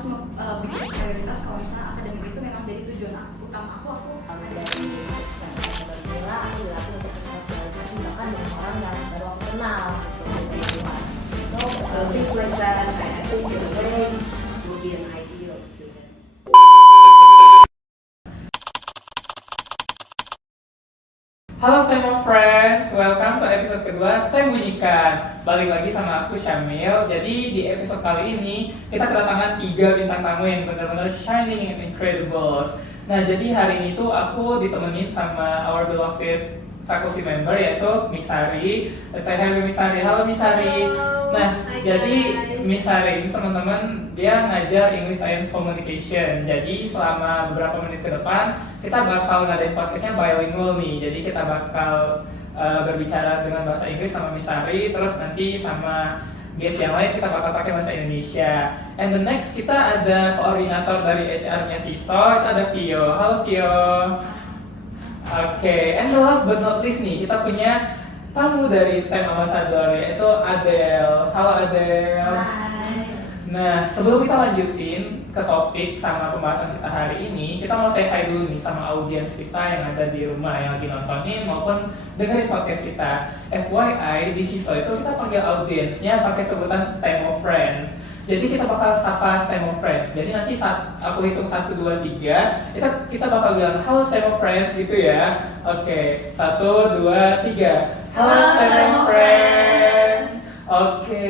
harus bikin prioritas kalau misalnya akademik itu memang jadi tujuan utama aku ada di gila aku dilatih untuk bersosialisasi bahkan dengan orang yang baru aku kenal gitu. So things like that, I think in a way would be an ideal student. Halo STEM Friends, welcome to episode kedua STEM Bunyikan. Balik lagi sama aku Syamil. Jadi di episode kali ini kita kedatangan 3 bintang tamu yang benar-benar shining and incredible. Nah jadi hari ini tuh aku ditemenin sama our beloved faculty member yaitu Miss Sari. Let's say hi Miss Sari. Halo Miss Sari. Nah jadi Miss Sari ini teman-teman dia ngajar English Science Communication. Jadi selama beberapa menit ke depan kita bakal ngadain podcastnya bilingual nih. Jadi kita bakal berbicara dengan bahasa Inggris sama Miss Sari, terus nanti sama guest yang lain kita bakal pakai bahasa Indonesia. And the next kita ada koordinator dari HR-nya Siso, itu ada Vio. Halo Vio. Oke, and the last but not least nih kita punya tamu dari STEM Ambassador yaitu Adele. Halo Adele. Hai. Nah, sebelum kita lanjutin ke topik sama pembahasan kita hari ini, kita mau say hi dulu nih sama audiens kita yang ada di rumah yang lagi nontonin maupun dengerin podcast kita. FYI, di Siso itu kita panggil audiensnya pakai sebutan STEM of Friends. Jadi kita bakal sapa STEM of Friends. Jadi nanti saat aku hitung 1, 2, 3, kita bakal bilang halo STEM of Friends gitu ya. Oke, 1, 2, 3. Halo STEM of Friends. Oke,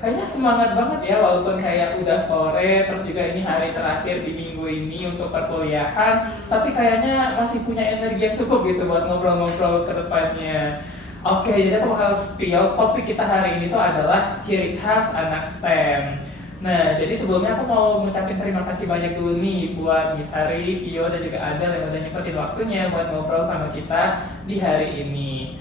kayaknya semangat banget ya walaupun kayak udah sore, terus juga ini hari terakhir di minggu ini untuk perkuliahan, tapi kayaknya masih punya energi yang cukup gitu buat ngobrol-ngobrol ke depannya. Oke, jadi aku bakal spill topik kita hari ini tuh adalah ciri khas anak STEM. Nah, jadi sebelumnya aku mau ngucapin terima kasih banyak dulu nih buat Miss Hari, Vio, dan juga Adel yang udah nyempetin waktunya buat ngobrol sama kita di hari ini.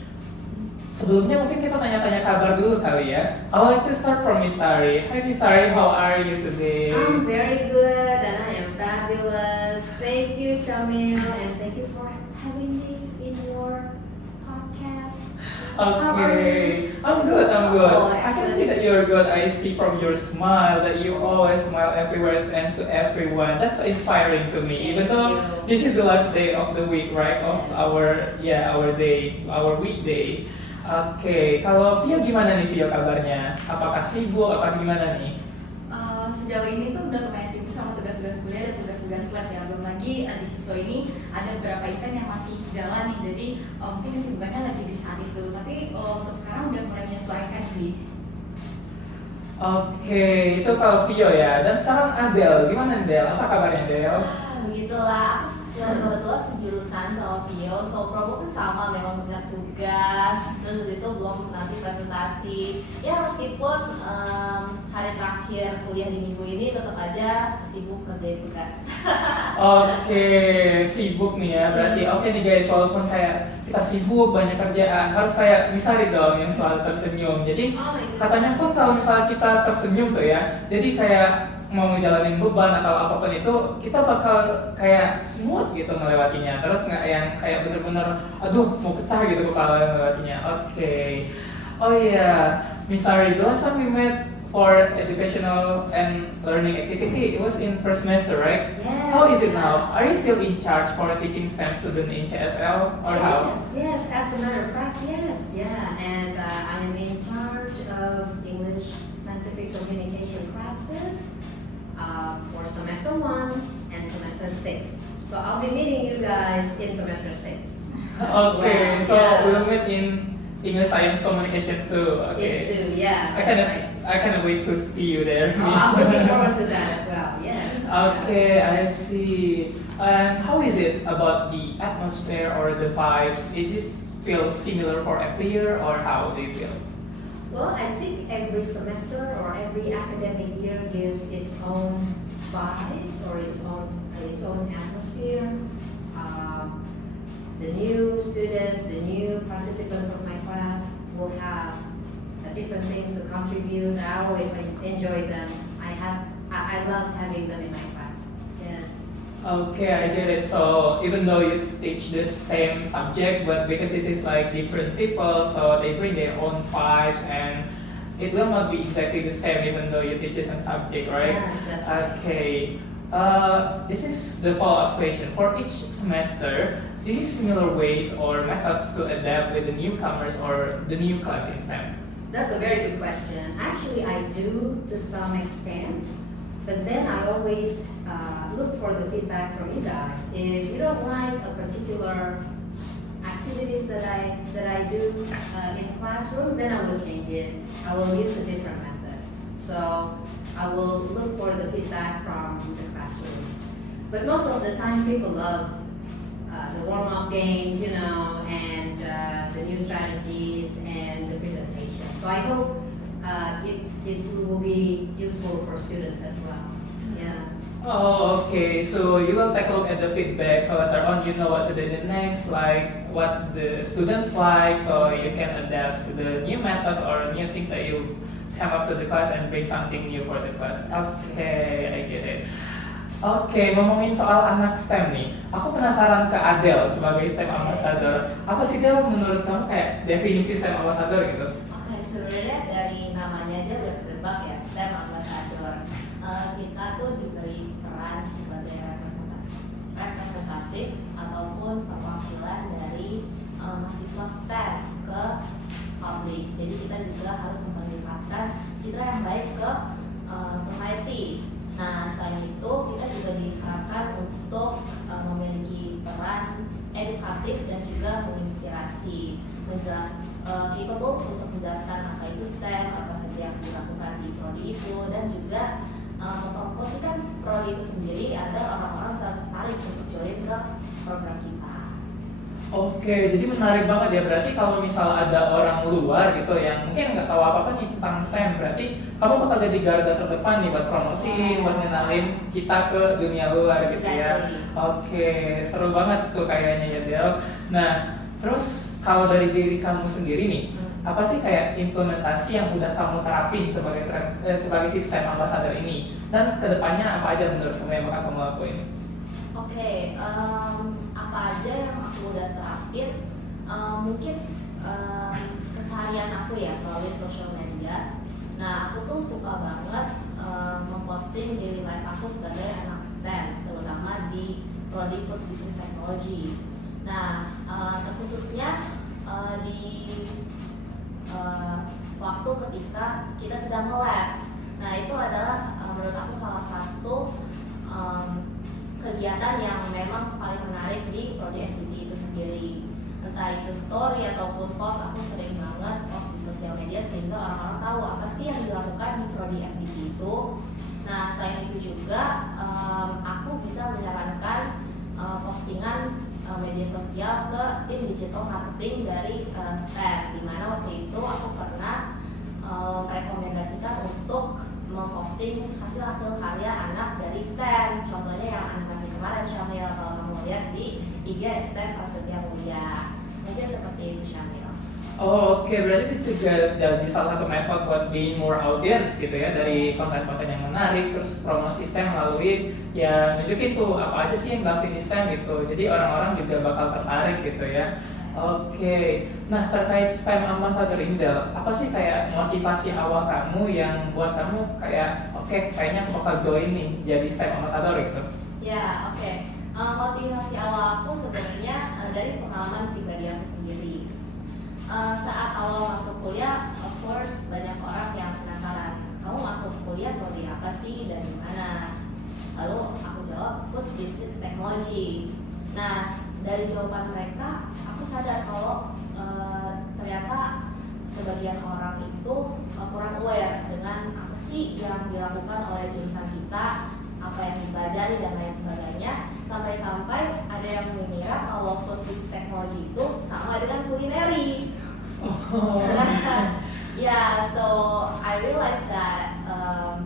Sebelumnya mungkin kita tanya-tanya kabar dulu kali ya. I would like to start from Miss Sari. Hi Miss Sari, how are you today? I'm very good and I am fabulous. Thank you, Shamil, and thank you for having me in your podcast. How are Okay, you? I'm good. Oh, I can excellent. see that you're good. I see from your smile that you always smile everywhere and to everyone. That's inspiring to me. Even Thank though you. this is the last day of the week, right? Of our our weekday. Oke, kalau Vio gimana nih Vio kabarnya? Apakah sibuk? Apa gimana nih? Sejauh ini tuh udah lumayan sibuk sama tugas-tugas kuliah dan tugas-tugas lab ya. Belum lagi di Siso ini ada beberapa event yang masih jalan nih. Jadi mungkin kesibukannya lagi di saat itu. Tapi untuk sekarang udah mulai menyesuaikan sih. Oke, itu kalau Vio ya. Dan sekarang Adele, gimana Adele? Apa kabarnya Adele? Begitulah, kebetulan sejurusan sama Vio, so promo kan sama, memang punya tugas, terus itu belum nanti presentasi. Ya meskipun hari terakhir kuliah di minggu ini tetap aja sibuk kerjain tugas. Oke, sibuk nih ya berarti. Oke nih guys, walaupun kayak kita sibuk banyak kerjaan, harus kayak misalnya dong yang selalu tersenyum. Jadi Oh my God. katanya pun kalau misalnya kita tersenyum tuh ya, jadi kayak mau ngejalanin beban atau apapun itu kita bakal kayak smooth gitu melewatinya, terus nggak yang kayak bener-bener aduh mau pecah gitu kepala melewatinya. Oke. Oh iya, Miss Sari, the last time we met for educational and learning activity, it was in first semester, right? Yes. How is it now? Are you still in charge for teaching STEM student in CSL or how? Yes, as a matter of fact, yes, yeah. And I am in charge of English scientific communication classes for semester 1 and semester 6. So I'll be meeting you guys in semester 6. Okay, so Yeah. we'll meet in English Science Communication too. Okay. It too, yeah. I cannot wait to see you there. Oh, I'm looking forward to that as well. Yes. Okay, I see. And how is it about the atmosphere or the vibes? Is this feel similar for every year or how do you feel? Well, I think every semester or every academic year gives its own vibes or its own atmosphere. The new students, the new participants of my class will have different things to contribute. I always enjoy them. I love having them in my class. Yes. Okay, I get it. So even though you teach the same subject, but because this is like different people, so they bring their own vibes and it will not be exactly the same even though you teach the same subject, right? Yes, that's right. Okay. This is the follow-up question. For each semester, do you use similar ways or methods to adapt with the newcomers or the new class in STEM? That's a very good question. Actually, I do to some extent, but then I always look for the feedback from you guys. If you don't like a particular activities that I do in classroom, then I will change it. I will use a different method. So I will look for the feedback from the classroom. But most of the time, people love the warm-up games, you know, and the new strategies and the presentation. So I hope it will be useful for students as well. Yeah. Oh, okay. So you will take a look at the feedback. So later on, you know what to do in the next, like what the students like, so you can adapt to the new methods or new things that you come up to the class and bring something new for the class. Okay, I get it. Oke, ngomongin soal anak STEM nih, aku penasaran ke Adele sebagai STEM ambassador. Apa sih Del menurut kamu kayak definisi STEM ambassador gitu? Oke, sebenarnya dari namanya aja udah ketebak ya, STEM ambassador. Kita tuh diberi peran sebagai representatif ataupun perwakilan dari mahasiswa STEM ke publik. Jadi kita juga harus memperlihatkan citra yang baik ke society. Nah, selain itu kita juga diharapkan untuk memiliki peran edukatif dan juga menginspirasi, capable untuk menjelaskan apa itu STEM, apa saja yang dilakukan di prodi itu, dan juga mempromosikan prodi itu sendiri agar orang-orang tertarik untuk join ke program kita. Oke, jadi menarik banget ya. Berarti kalau misal ada orang luar gitu yang mungkin nggak tahu apa-apa nih tentang STEM, berarti kamu bakal jadi garda terdepan nih buat promosiin, buat ngenalin kita ke dunia luar gitu ya. Oke, seru banget tuh kayaknya ya Del. Nah, terus kalau dari diri kamu sendiri nih, apa sih kayak implementasi yang udah kamu terapin sebagai sistem ambassador ini? Dan kedepannya apa aja menurut kamu yang bakal kamu lakuin? Oke, apa aja yang aku udah terapin? Mungkin keseharian aku ya melalui social media. Nah, aku tuh suka banget memposting daily life aku sebagai anak STEM, terutama di prodi Food Business Technology. Nah, terkhususnya di waktu ketika kita sedang nge-lab. Nah, itu adalah menurut aku salah satu kegiatan yang memang paling menarik di prodi FBT itu sendiri. Entah itu story ataupun post, aku sering banget post di sosial media sehingga orang-orang tahu apa sih yang dilakukan di prodi FBT itu. Nah, selain itu juga aku bisa menyarankan postingan media sosial ke tim digital marketing dari STEM, di mana waktu itu aku pernah merekomendasikan untuk memposting hasil-hasil karya anak dari STEM. Contohnya yang animasi kemarin, Syamil, kalau kamu lihat di IG STEM Prasetya Mulia. Mungkin seperti itu, Syamil. Oh, oke, berarti itu juga jadi salah satu metode buat gain more audience gitu ya, dari konten-konten yang menarik, terus promosi STEM melalui ya nunjukin tuh apa aja sih yang dilakuin di STEM gitu. Jadi orang-orang juga bakal tertarik gitu ya. Oke, nah terkait STEM ambassador Indel, apa sih kayak motivasi awal kamu yang buat kamu kayak oke, kayaknya aku bakal join nih jadi STEM ambassador gitu? Ya, oke. Motivasi awal aku sebenarnya dari pengalaman pribadi aku sendiri. Saat awal masuk kuliah, of course banyak orang yang penasaran, kamu masuk kuliah prodi apa sih dan di mana? Lalu aku jawab Food Business Technology. Nah, dari jawaban mereka, aku sadar kalau ternyata sebagian orang itu kurang aware dengan apa sih yang dilakukan oleh jurusan kita, apa yang dipelajari dan lain sebagainya. Sampai-sampai ada yang mengira kalau Food Business Technology itu sama dengan kulineri. Yeah, so I realized that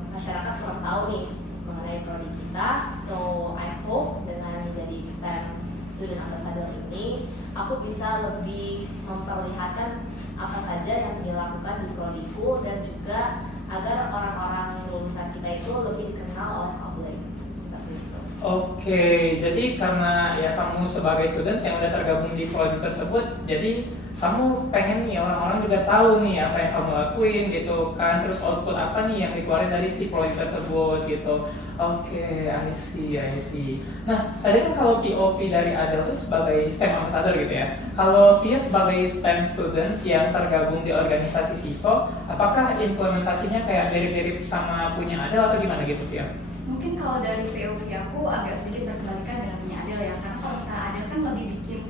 masyarakat kurang tahu nih mengenai prodi kita. So I hope dengan menjadi STEM Student Ambassador ini, aku bisa lebih memperlihatkan apa saja yang dilakukan di prodiku dan juga agar orang-orang lulusan kita itu lebih dikenal oleh publik. Seperti itu. Oke, jadi karena ya kamu sebagai student yang udah tergabung di prodi tersebut, jadi kamu pengen nih orang-orang juga tahu nih apa yang kamu lakuin gitu kan, terus output apa nih yang dikeluarin dari si proyek tersebut gitu. Oke, I see. Nah, tadi kan kalau POV dari Adel tuh sebagai STEM ambassador gitu ya. Kalau Via sebagai STEM students yang tergabung di organisasi SISO, apakah implementasinya kayak mirip-mirip sama punya Adel atau gimana gitu Via? Mungkin kalau dari POV aku agak sedikit berkebalikan dengan punya Adel ya, karena kalau misalnya Adel kan lebih bikin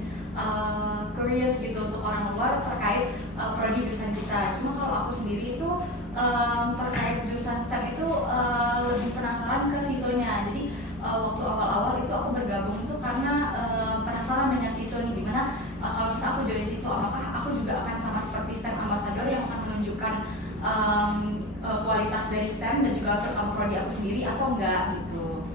curious gitu untuk orang luar terkait prodi jurusan kita. Cuma kalau aku sendiri itu terkait jurusan STEM itu lebih penasaran ke sisonya. Jadi waktu awal-awal itu aku bergabung itu karena penasaran dengan siso ini, dimana kalau misalnya aku join siso, apakah aku juga akan sama seperti STEM ambassador yang akan menunjukkan kualitas dari STEM dan juga terutama prodi aku sendiri atau enggak gitu.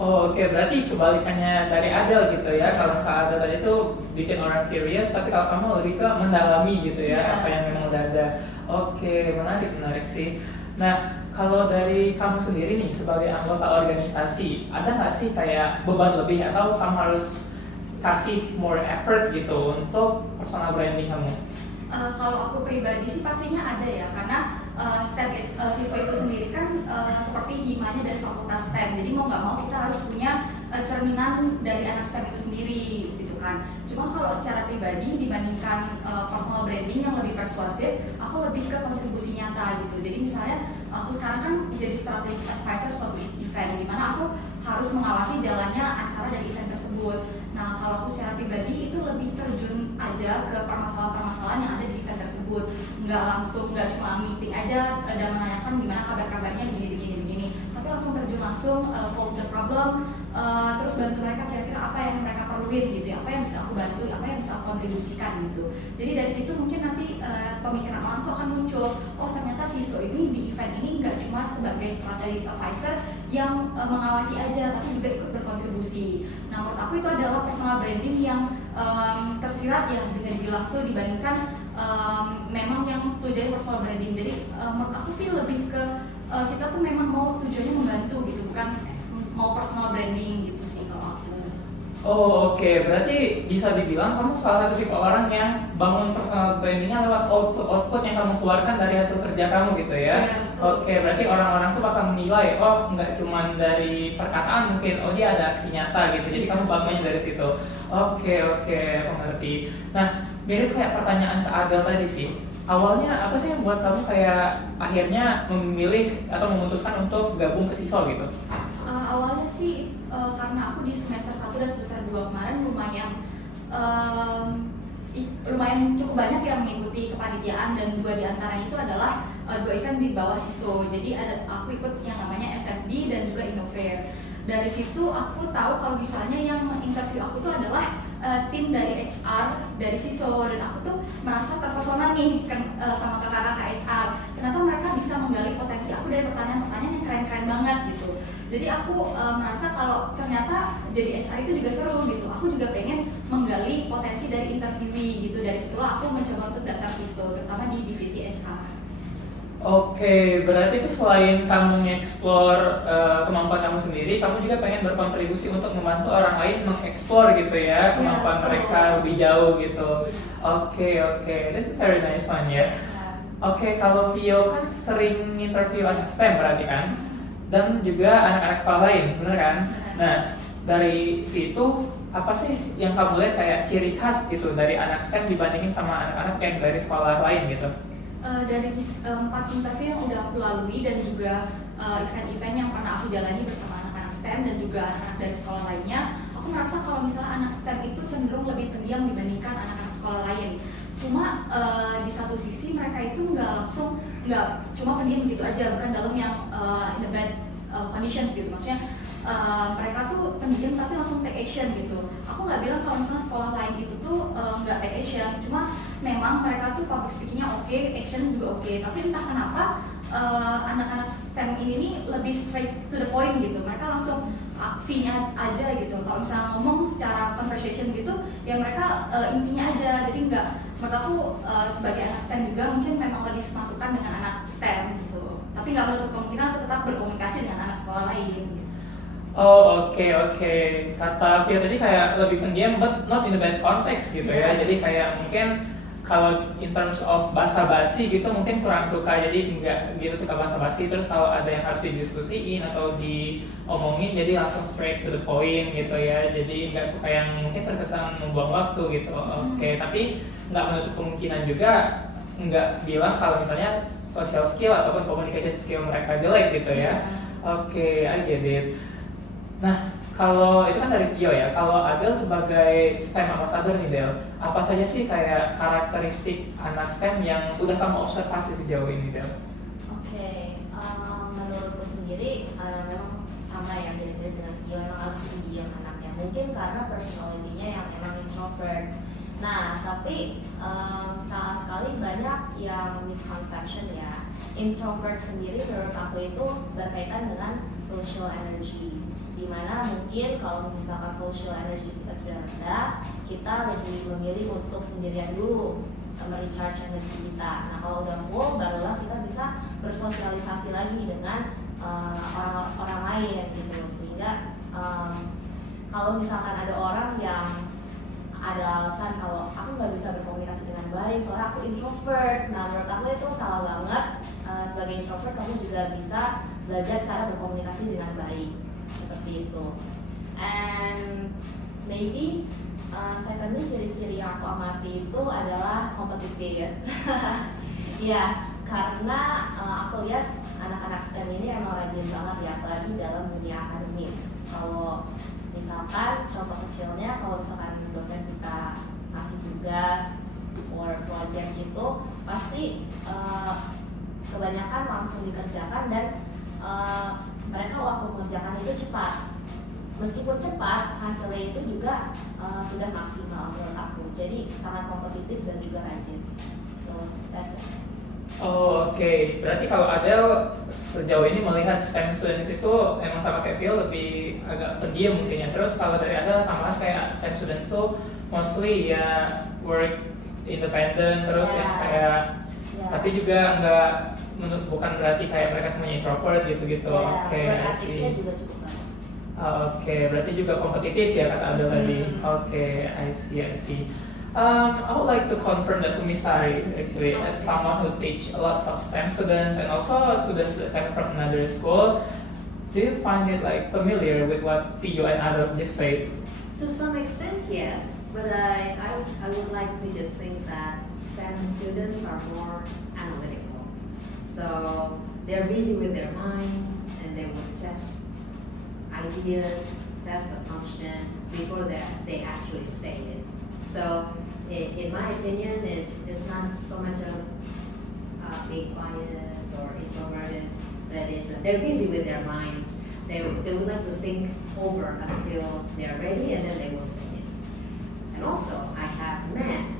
Oh, oke, berarti kebalikannya dari Adel gitu ya. Kalau Kak Adel tadi tuh bikin orang curious, tapi kalau kamu lebih ke mendalami gitu ya, apa yang memang udah ada. Oke, menarik sih. Nah, kalau dari kamu sendiri nih sebagai anggota organisasi, ada nggak sih kayak beban lebih atau kamu harus kasih more effort gitu untuk personal branding kamu? Kalau aku pribadi sih pastinya ada ya, karena STEM siswa itu sendiri kan seperti himanya dari fakultas STEM, jadi mau nggak mau kita harus punya cerminan dari anak STEM itu sendiri gitu kan. Cuma kalau secara pribadi dibandingkan personal branding yang lebih persuasif, aku lebih ke kontribusi nyata gitu. Jadi misalnya aku sekarang kan jadi strategic advisor suatu event, di mana aku harus mengawasi jalannya acara dari event tersebut. Nah, kalau aku secara pribadi itu lebih terjun aja ke permasalahan-permasalahan yang ada di event tersebut. Nggak cuma meeting aja dan menanyakan gimana kabar-kabarnya begini, tapi langsung terjun langsung solve the problem, terus bantu mereka kira-kira apa yang mereka perluin gitu ya, apa yang bisa aku bantu, apa yang bisa aku kontribusikan gitu. Jadi dari situ mungkin nanti pemikiran orang tuh akan muncul, oh ternyata siswa ini di event ini nggak cuma sebagai strategic advisor yang mengawasi aja, tapi juga ikut berkontribusi. Nah, menurut aku itu adalah personal branding yang tersirat ya bisa dibilang tuh dibandingkan memang yang tujuannya personal branding. Jadi menurut aku sih lebih ke kita tuh memang mau tujuannya membantu gitu, bukan mau personal branding gitu sih kalau aku. Oh, oke. Berarti bisa dibilang kamu salah satu tipe orang yang bangun personal brandingnya lewat output yang kamu keluarkan dari hasil kerja kamu gitu ya. Oke, berarti orang-orang tuh bakal menilai, oh nggak cuma dari perkataan mungkin, oh dia ada aksi nyata gitu. Jadi kamu bangunnya dari situ. Oke, aku ngerti. Nah, mirip kayak pertanyaan ke Adel tadi sih. Awalnya apa sih yang buat kamu kayak akhirnya memilih atau memutuskan untuk gabung ke SISO gitu? Awalnya sih karena aku di semester 1 dan semester 2 kemarin lumayan cukup banyak yang mengikuti kepanitiaan, dan 2 diantaranya itu adalah 2 event di bawah SISO. Jadi aku ikut yang namanya SFB dan juga Innovare. Dari situ aku tahu kalau misalnya yang menginterview aku itu adalah tim dari HR dari SISO, dan aku tuh merasa terpesona nih sama kakak-kakak HR. Ternyata mereka bisa menggali potensi aku dari pertanyaan-pertanyaan yang keren-keren banget gitu. Jadi aku merasa kalau ternyata jadi HR itu juga seru gitu. Aku juga pengen menggali potensi dari interviewee gitu. Dari situlah aku mencoba untuk daftar SISO, terutama di divisi HR. Oke, berarti itu selain kamu nge-explore kemampuan kamu sendiri, kamu juga pengen berkontribusi untuk membantu orang lain mengeksplor gitu ya kemampuan mereka lebih jauh gitu. Oke, that's a very nice one ya. Oke, kalau Vio kan sering interview anak STEM berarti kan? Dan juga anak-anak sekolah lain, bener kan? Nah, dari situ apa sih yang kamu lihat kayak ciri khas gitu dari anak STEM dibandingin sama anak-anak yang dari sekolah lain gitu? Dari 4 interview yang udah aku lalui dan juga event-event yang pernah aku jalani bersama anak-anak STEM dan juga anak-anak dari sekolah lainnya, aku merasa kalau misalnya anak STEM itu cenderung lebih pendiam dibandingkan anak-anak sekolah lain. Cuma di satu sisi mereka itu nggak cuma pendiam gitu aja, bukan dalam yang in the bad conditions gitu. Maksudnya mereka tuh pendiam tapi langsung take action gitu. Aku nggak bilang kalau misalnya sekolah lain itu tuh nggak take action, cuma memang mereka tuh public speakingnya oke, action juga oke. Tapi entah kenapa anak-anak STEM ini nih lebih straight to the point gitu. Mereka langsung aksinya aja gitu. Kalau misalnya ngomong secara conversation gitu, ya mereka intinya aja. Jadi nggak, menurut aku sebagai anak STEM juga mungkin memang lebih masukkan dengan anak STEM gitu. Tapi nggak menutup kemungkinan aku tetap berkomunikasi dengan anak sekolah lain. Gitu. Oh, oke. Kata Vio tadi kayak lebih pendiam, but not in a bad context gitu ya. Yeah. Jadi kayak mungkin kalau in terms of basa-basi gitu mungkin kurang suka, jadi nggak gitu suka basa-basi. Terus kalau ada yang harus didiskusiin atau diomongin, jadi langsung straight to the point gitu ya. Jadi nggak suka yang mungkin terkesan membuang waktu gitu. Oke, tapi nggak menutup kemungkinan juga nggak bilang kalau misalnya social skill ataupun communication skill mereka jelek gitu ya. Oke, I get it. Nah, kalau itu kan dari Vio ya, kalau Adel sebagai STEM ambassador nih Del, apa saja sih kayak karakteristik anak STEM yang udah kamu observasi sejauh ini Del? Oke, menurutku sendiri memang sama ya, mirip-mirip dengan Vio, emang agak pendiam anaknya. Mungkin karena personality-nya yang emang introvert. Nah, tapi salah sekali banyak yang misconception ya. Introvert sendiri menurut aku itu berkaitan dengan social energy. Dimana mungkin kalau misalkan social energy kita sudah rendah, kita lebih memilih untuk sendirian dulu merecharge energi kita. Nah kalau udah full, barulah kita bisa bersosialisasi lagi dengan orang lain gitu. Sehingga kalau misalkan ada orang yang ada alasan kalau aku nggak bisa berkomunikasi dengan baik soalnya aku introvert, nah menurut aku itu salah banget. Sebagai introvert kamu juga bisa belajar cara berkomunikasi dengan baik seperti itu. And maybe secondly ciri-ciri yang aku amati itu adalah competitive. Ya, karena aku lihat anak-anak STEM ini emang rajin banget ya, apalagi dalam dunia akademis. Kalau misalkan contoh kecilnya, kalau misalkan dosen kita kasih tugas or project gitu, pasti kebanyakan langsung dikerjakan dan mereka waktu mengerjakan itu cepat. Meskipun cepat, hasilnya itu juga sudah maksimal menurut aku. Jadi sangat kompetitif dan juga rajin. So that's it. Oh, oke. Berarti kalau Adel sejauh ini melihat STEM students itu emang sama kayak Phil, lebih agak pendiam mungkin ya. Terus kalau dari Adel tambahan kayak STEM students tuh mostly ya work independent, terus yang kayak tapi juga nggak bukan berarti kayak mereka semuanya introvert gitu-gitu. Oke, I see. juga cukup bagus. Oke, berarti juga kompetitif ya kata Adel tadi. Oke, I see. I would like to confirm that to Miss Sari, actually, as someone who teach lots of STEM students and also students that come from another school, do you find it like familiar with what Theo and others just said? To some extent, yes, but I would like to just think that STEM students are more analytical. So they're busy with their minds and they will test ideas, test assumption before they actually say it. So in my opinion, it's not so much of being quiet or introverted, but they're busy with their mind. They would like to think over until they're ready and then they will say it. And also, I have met,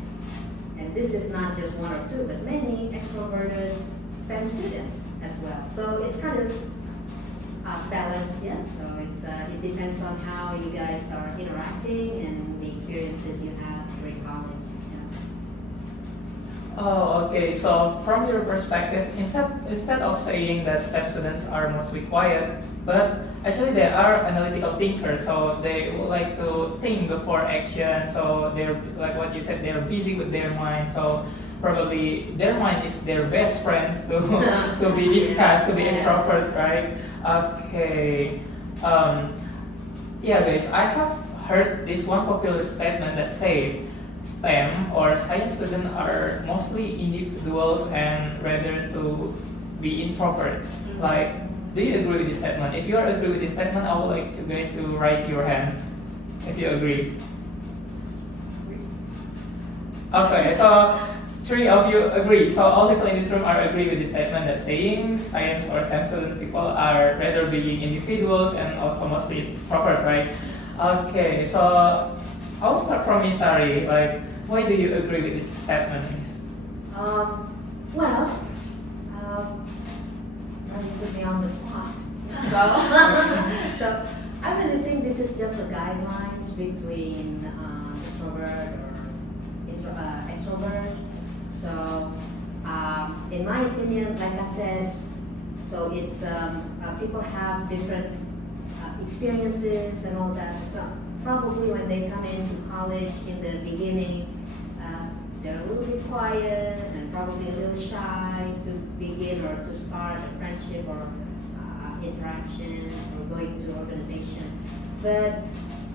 and this is not just one or two, but many extroverted STEM students as well. So it's kind of balanced, yeah. So it depends on how you guys are interacting and the experiences you have during college. Yeah. Oh, okay. So from your perspective, instead of saying that STEM students are mostly quiet, but actually they are analytical thinkers, so they would like to think before action. So they're like what you said, they're busy with their mind. So probably their mind is their best friends to to be discussed, to be extrovert, right? Okay. Yeah, guys, I have heard this one popular statement that say STEM or science students are mostly individuals and rather to be introvert. Like, do you agree with this statement? If you agree with this statement, I would like you guys to raise your hand if you agree. Okay, so three of you agree. So all people in this room are agree with this statement that saying science or STEM student people are rather being individuals and also mostly introvert, right? Okay, so I'll start from Miss Sari. Like, why do you agree with this statement, Miss? Well, you put me on the spot. So I really think this is just a guidelines between introvert or extrovert. So in my opinion, like I said, so it's people have different experiences and all that. So probably when they come into college in the beginning, they're a little bit quiet and probably a little shy to begin or to start a friendship or interaction or going to organization. But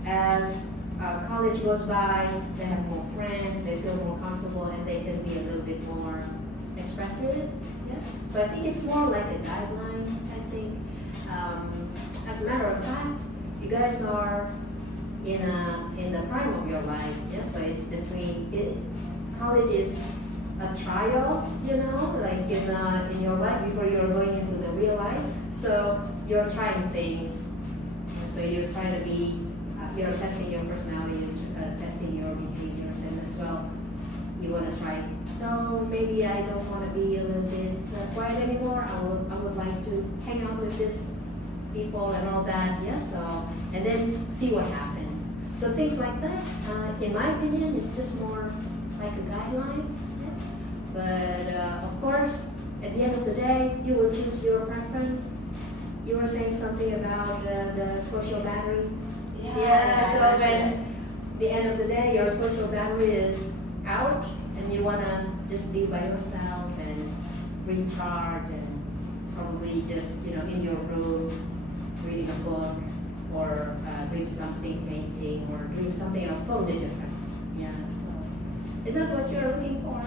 as college goes by, they have more friends, they feel more comfortable, and they can be a little bit more expressive. Yeah. So I think it's more like the guidelines. I think, as a matter of fact, you guys are in the prime of your life. Yeah. So it's between it. College is a trial, you know, like in your life before you're going into the real life. So you're trying things. So you're trying to be, you're testing your personality, testing your behaviors, and as well, you want to try. So maybe I don't want to be a little bit quiet anymore. I would like to hang out with these people and all that. Yeah. So and then see what happens. So things like that, in my opinion, is just more like a guidelines. Yeah. But of course, at the end of the day, you will choose your preference. You were saying something about the social battery. Yeah. So when the end of the day, your social battery is out, and you wanna just be by yourself and recharge, and probably just in your room reading a book or doing something, painting or doing something else totally different. Yeah. So is that what you're looking for?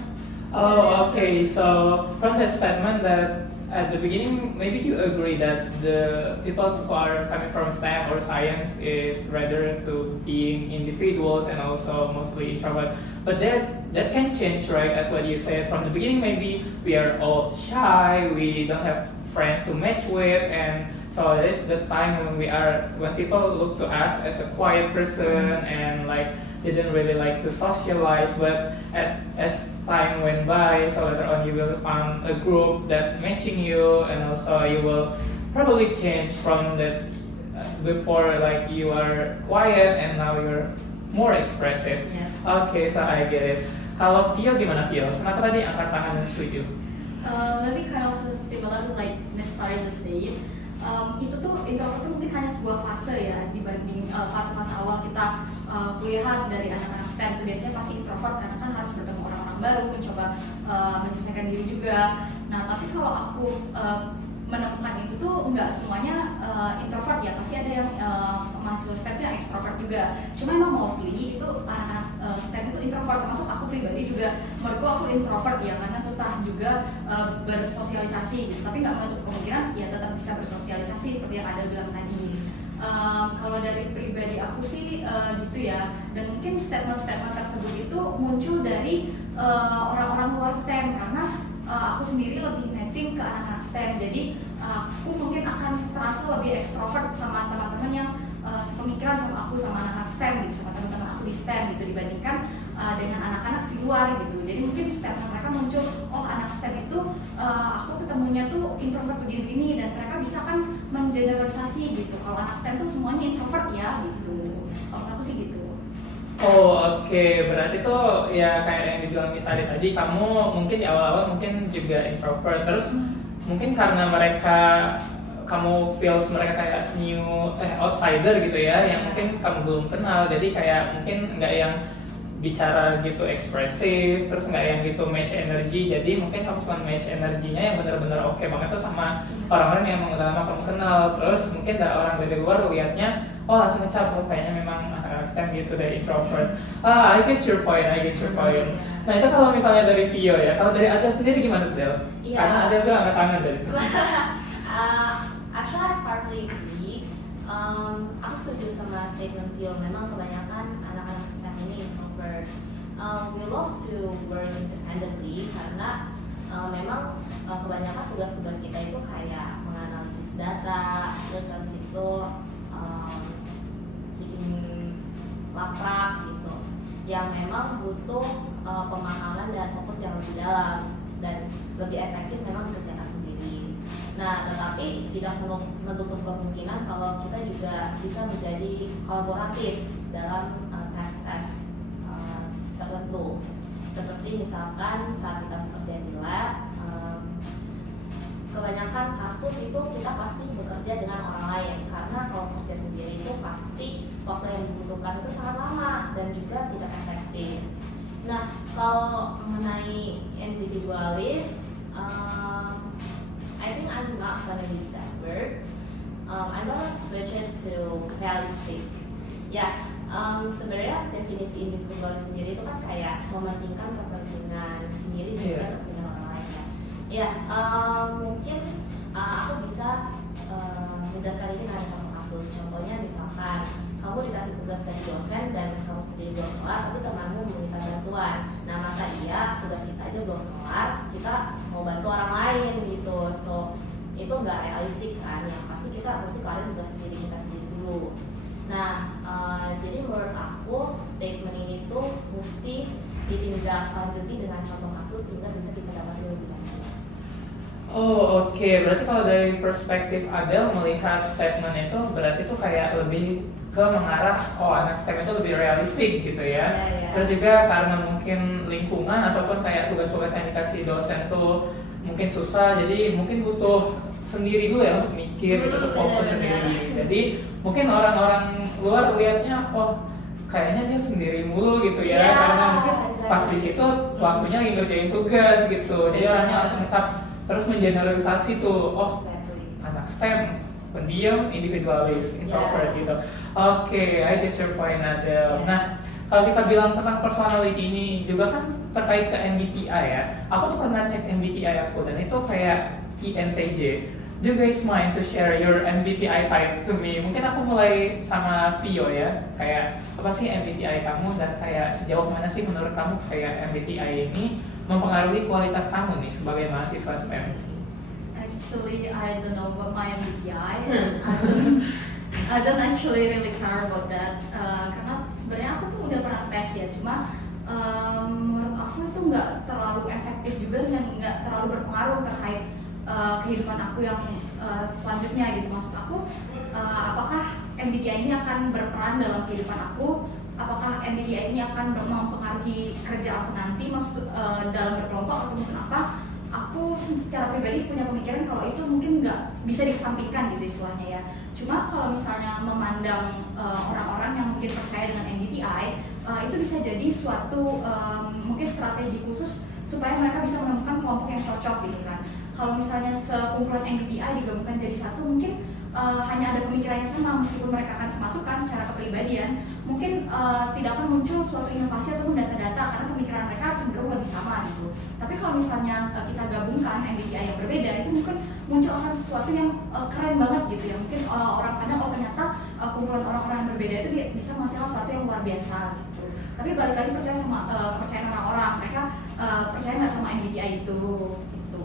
Oh, okay. So from that statement that at the beginning, maybe you agree that the people who are coming from STEM or science is rather to being individuals and also mostly introvert. But that can change, right? As what you said from the beginning, maybe we are all shy, we don't have friends to match with, and so this is the time when people look to us as a quiet person and like didn't really like to socialize. But as time went by, so later on you will find a group that matching you, and also you will probably change from that before like you are quiet and now you're more expressive. Yeah. Okay, so I get it. Kalau Vio gimana Vio? Kenapa tadi angkat tangan dan setuju? Maybe kind of similar to like Miss started to say. Itu tuh introvert tuh mungkin hanya sebuah fase ya dibanding fase-fase awal kita kuliahan dari anak-anak STEM itu biasanya pasti introvert karena kan harus bertemu orang-orang baru, mencoba menyesuaikan diri juga. Nah tapi kalau aku menemukan itu tuh nggak semuanya introvert ya, pasti ada yang mahasiswa STEM yang extrovert juga. Cuma emang mostly itu anak-anak STEM itu introvert, termasuk aku pribadi juga. Menurutku aku introvert ya karena susah juga bersosialisasi gitu. Tapi nggak menutup kemungkinan ya tetap bisa bersosialisasi seperti yang Adel bilang tadi. Kalau dari pribadi aku sih gitu ya. Dan mungkin statement-statement tersebut itu muncul dari orang-orang luar STEM karena aku sendiri lebih matching ke anak-anak STEM, jadi aku mungkin akan terasa lebih ekstrovert sama teman-teman yang sepemikiran sama aku, sama anak-anak STEM gitu, sama teman-teman aku di STEM gitu dibandingkan dengan anak-anak di luar gitu. Jadi mungkin statement mereka muncul, oh anak STEM itu aku ketemunya tuh introvert begini-begini, dan mereka bisa kan mengeneralisasi gitu. Kalau anak STEM tuh semuanya introvert ya gitu. Kalau aku sih gitu. Oh oke. Berarti tuh ya kayak yang dibilang misalnya tadi, kamu mungkin di awal-awal mungkin juga introvert, terus mungkin karena kamu feels mereka kayak outsider gitu ya, yang mungkin kamu belum kenal, jadi kayak mungkin nggak yang bicara gitu ekspresif, terus nggak yang gitu match energi, jadi mungkin kamu cuma match energinya yang benar-benar oke banget tuh sama orang-orang yang udah lama kamu kenal. Terus mungkin orang dari luar lihatnya, oh langsung ngecap, oh kayaknya memang anak STEM gitu dari introvert. I get your point. Nah itu kalau misalnya dari Vio ya, kalau dari Adel sendiri gimana Del? Iya. Karena Adel tuh angkat tangan dari itu. Actually I partly agree. Aku setuju sama statement Vio. Memang kebanyakan anak-anak STEM ini introvert. We love to work independently karena memang kebanyakan tugas-tugas kita itu kayak menganalisis data, terus habis itu bikin laprak gitu, yang memang butuh pemahaman dan fokus yang lebih dalam dan lebih efektif memang dikerjakan sendiri. Nah, tetapi tidak menutup kemungkinan kalau kita juga bisa menjadi kolaboratif dalam tes-tes tertentu. Seperti misalkan saat kita bekerja di lab, kebanyakan kasus itu kita pasti bekerja dengan orang lain, karena kalau pasti waktu yang dibutuhkan itu sangat lama dan juga tidak efektif. Nah, kalau mengenai individualis, I think I'm not gonna use that word. I'm gonna switch it to realistic. Ya, sebenarnya definisi individualis sendiri itu kan kayak mementingkan kepentingan sendiri dan juga kepentingan orang lain ya. Ya, mungkin aku bisa menjelaskan ini dengan contoh kasus. Contohnya misalkan kamu dikasih tugas dari dosen dan kamu sendiri belum kelar, tapi temanmu meminta bantuan. Nah, masa iya tugas kita aja belum kelar, kita mau bantu orang lain gitu. So itu nggak realistik kan? Yang pasti kita mesti kelarin tugas kita sendiri dulu. Nah, jadi menurut aku statement ini tuh mesti ditindaklanjuti dengan contoh kasus sehingga bisa kita dapat lebih lanjut. Oh oke, berarti kalau dari perspektif Adele melihat statement itu berarti tuh kayak lebih ke mengarah anak STEM itu lebih realistik gitu ya. Yeah. Terus juga karena mungkin lingkungan ataupun kayak tugas-tugas yang dikasih dosen tuh mungkin susah, jadi mungkin butuh sendiri dulu ya untuk mikir gitu, untuk fokus sendiri. Jadi mungkin orang-orang luar lihatnya kayaknya dia sendiri mulu gitu ya, karena mungkin pas di situ waktunya lagi ngerjain tugas gitu, dia orangnya langsung ngecap terus mengeneralisasi tuh, anak STEM, pendiam, individualis, introvert gitu. Oke, I get your point, Adele. Nah, kalau kita bilang tentang personality ini juga kan terkait ke MBTI ya. Aku tuh pernah cek MBTI aku dan itu kayak INTJ. Do you guys mind to share your MBTI type to me? Mungkin aku mulai sama Vio ya. Kayak apa sih MBTI kamu dan kayak sejauh mana sih menurut kamu kayak MBTI ini mempengaruhi kualitas kamu nih sebagai mahasiswa STEM? Actually, I don't know about my MBTI. I don't actually really care about that. Karena sebenarnya aku tuh udah pernah tes ya, cuma menurut aku itu nggak terlalu efektif juga dan nggak terlalu berpengaruh terkait kehidupan aku yang selanjutnya gitu. Maksud aku, apakah MBTI ini akan berperan dalam kehidupan aku? Apakah MBTI ini akan mempengaruhi kerja aku nanti, maksud dalam berkelompok atau mungkin apa? Aku secara pribadi punya pemikiran kalau itu mungkin nggak bisa dikesampingkan gitu istilahnya ya. Cuma kalau misalnya memandang orang-orang yang mungkin percaya dengan MBTI, itu bisa jadi suatu mungkin strategi khusus supaya mereka bisa menemukan kelompok yang cocok gitu kan. Kalau misalnya sekumpulan MBTI digabungkan jadi satu, mungkin hanya ada pemikiran yang sama meskipun mereka akan semasukkan secara kepribadian, mungkin tidak akan muncul suatu inovasi ataupun data-data karena pemikiran mereka cenderung lebih sama gitu. Tapi kalau misalnya kita gabungkan MBTI yang berbeda, itu mungkin muncul akan sesuatu yang keren banget gitu ya. Mungkin orang pandang ternyata kumpulan orang-orang yang berbeda itu bisa menghasilkan sesuatu yang luar biasa gitu. Tapi balik lagi percaya sama kepercayaan orang-orang, mereka percaya nggak sama MBTI itu gitu.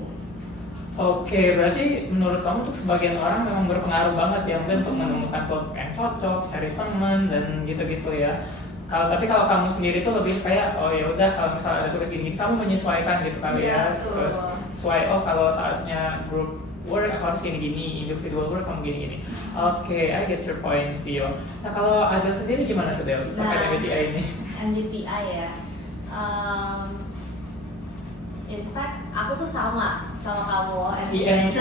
Oke, berarti menurut kamu tuh sebagian orang memang berpengaruh banget ya mungkin untuk menemukan kelompok yang cocok, cari teman dan gitu-gitu ya. Tapi kalau kamu sendiri tuh lebih kayak ya udah kalau misalnya ada tugas gini, kamu menyesuaikan gitu kali ya. Terus sesuai kalau saatnya group work aku harus gini-gini, individual work kamu gini-gini. Oke, I get your point, Vio. Nah kalau Adele sendiri gimana tuh Del terkait MBTI ini? MBTI ya. In fact, aku tuh sama kamu INTJ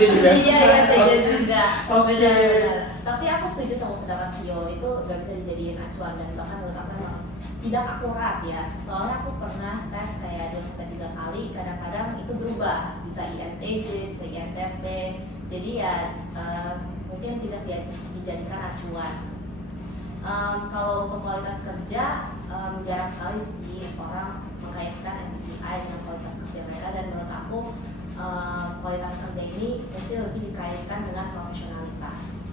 juga. Iya, INTJ juga. Oke. Benar. Tapi aku setuju sama pendapat Vio, itu gak bisa dijadiin acuan dan bahkan menurut aku memang tidak akurat ya. Soalnya aku pernah tes kayak 2-3 kali, kadang-kadang itu berubah, bisa INTJ, bisa INTP. Jadi ya mungkin tidak dijadikan acuan. Kalau untuk kualitas kerja, jarang sekali sih orang mengkaitkan MBTI dengan kualitas kerja mereka, dan menurut aku kualitas kerja ini mesti lebih dikaitkan dengan profesionalitas.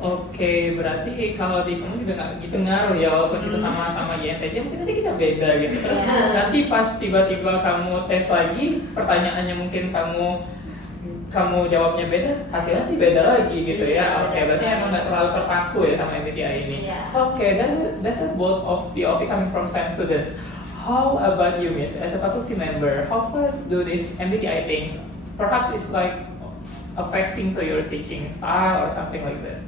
Oke, berarti kalau di kamu juga nggak gitu ngaruh ya, walaupun kita sama-sama INTJ mungkin nanti kita beda gitu. Terus nanti pas tiba-tiba kamu tes lagi, pertanyaannya mungkin kamu jawabnya beda, hasilnya nanti beda lagi gitu ya. Oke, berarti emang nggak terlalu terpaku ya sama MBTI ini. Oke, that's a both of POV coming from STEM students. How about you, Miss? As a faculty member, how far do these MBTI things perhaps it's like affecting to your teaching style or something like that?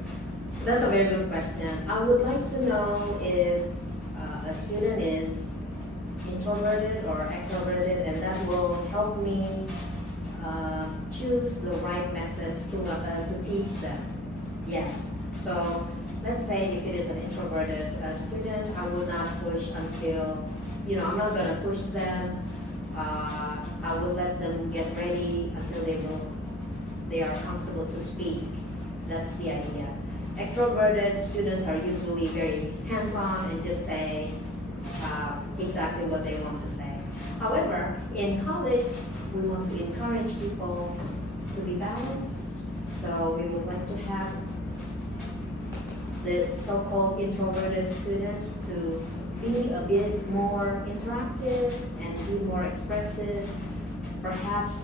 That's a very good question. I would like to know if a student is introverted or extroverted, and that will help me choose the right methods to teach them. Yes. So let's say if it is an introverted student, I will not push until, I'm not gonna push them. I will let them get ready until they are comfortable to speak. That's the idea. Extroverted students are usually very hands-on and just say exactly what they want to say. However, in college, we want to encourage people to be balanced. So we would like to have the so-called introverted students to be a bit more interactive and be more expressive, perhaps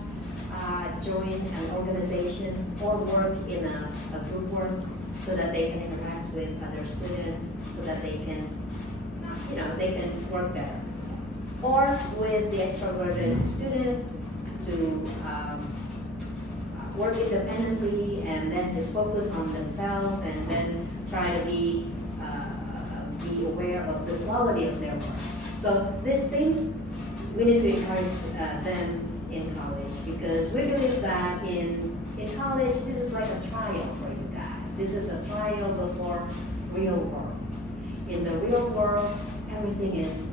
join an organization or work in a group work so that they can interact with other students, so that they can work better. Or with the extroverted students to work independently and then just focus on themselves and then try to be aware of the quality of their work. So these things we need to encourage them in college, because we believe that in college this is like a trial for you guys. This is a trial before real world. In the real world, everything is